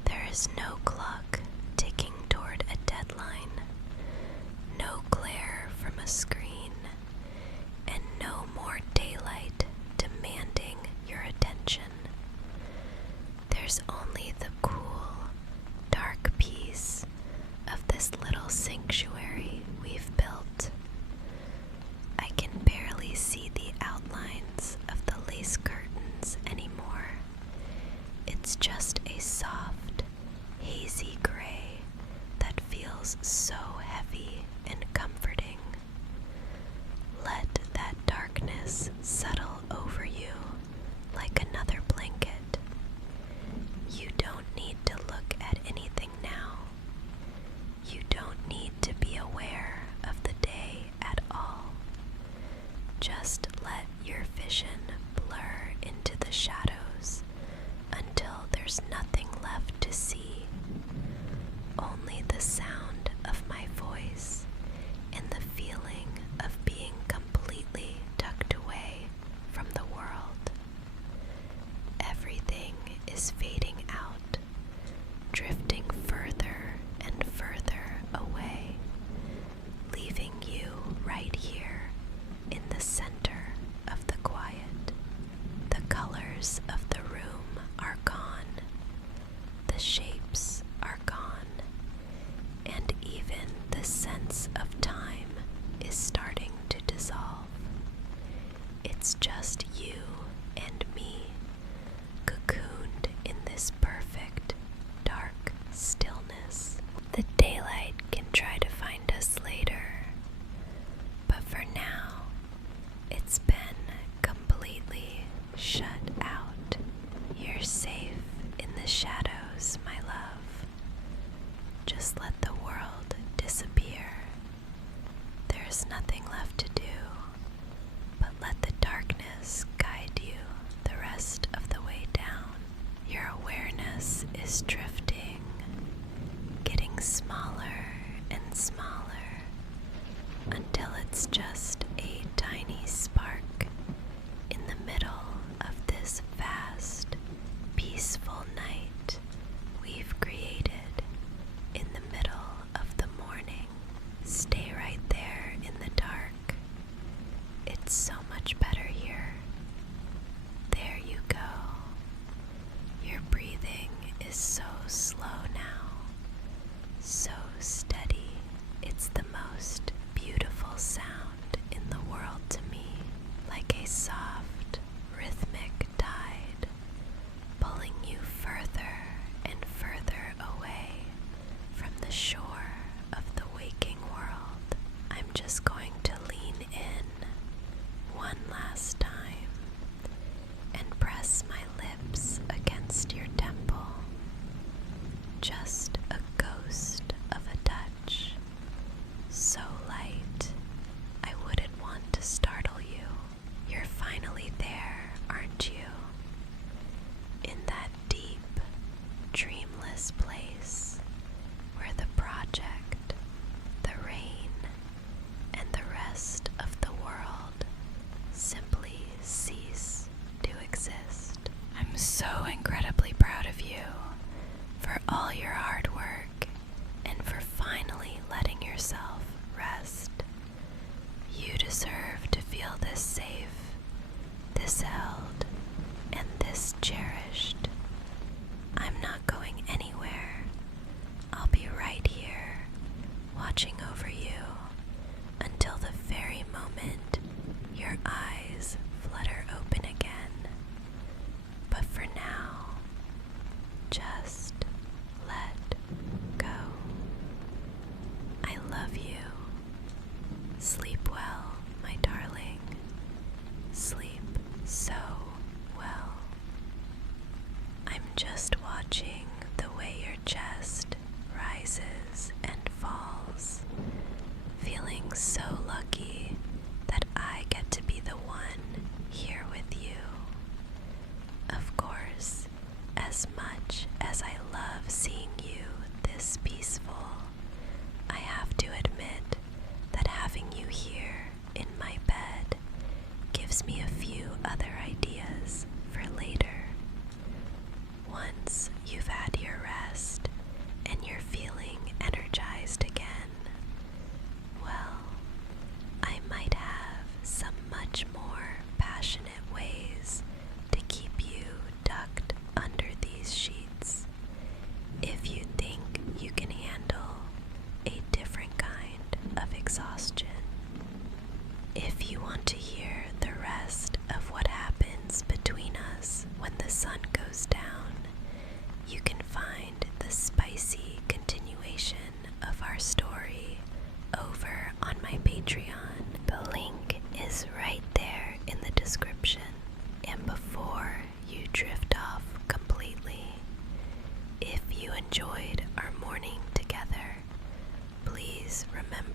there is no clock ticking toward a deadline, no glare from a screen, and no more daylight demanding your attention. There's only the cool, dark peace of this little sanctuary we've built. I can barely see the outlines of the lace curtains anymore. It's just a soft, hazy gray that feels so heavy and comforting. Let that darkness settle over you like another blanket. You don't need to look at anything now. You don't need to be aware of the day at all. Just let your vision blur into the shadows until there's nothing left to see. Only the sound of my voice and the feeling of being completely tucked away from the world. Everything is fading out, drifting further and further away, leaving you right here in the center of the quiet. The colors of the room are gone, the shapes are gone, and even the sense of time is starting to dissolve. It's just you and me, cocooned in this perfect, dark stillness. The daylight can try to find us later, but for now, it's been completely shut out. just a ghost of a touch, so light I wouldn't want to startle you. You're finally there, aren't you? In that deep, dreamless place where the project, the rain, and the rest of the world simply cease to exist. I'm so incredibly proud of you for all your hard work and for finally letting yourself rest. You deserve to feel this safe, this held, and this cherished. I'm not going anywhere. I'll be right here, watching over you until the very moment your eyes flutter open again. But for now, just let go. I love you. Sleep well, my darling. Sleep so well. I'm just watching the way your chest rises and falls, feeling so lucky that I get to be the one here with you. Of course, as much as I love seeing you this peaceful, I have to admit that having you here in my bed gives me a few other ideas for later. Once you've had your rest and you're feeling energized again, well, I might have some much more passionate ways to keep you tucked under these sheets if you think you can handle a different kind of exhaustion. If you want to hear the rest of what happens between us when the sun goes down, you can find the spicy continuation of our story over on my Patreon. The link is right there in the description. And before you drift off completely, if you enjoyed our morning together, please remember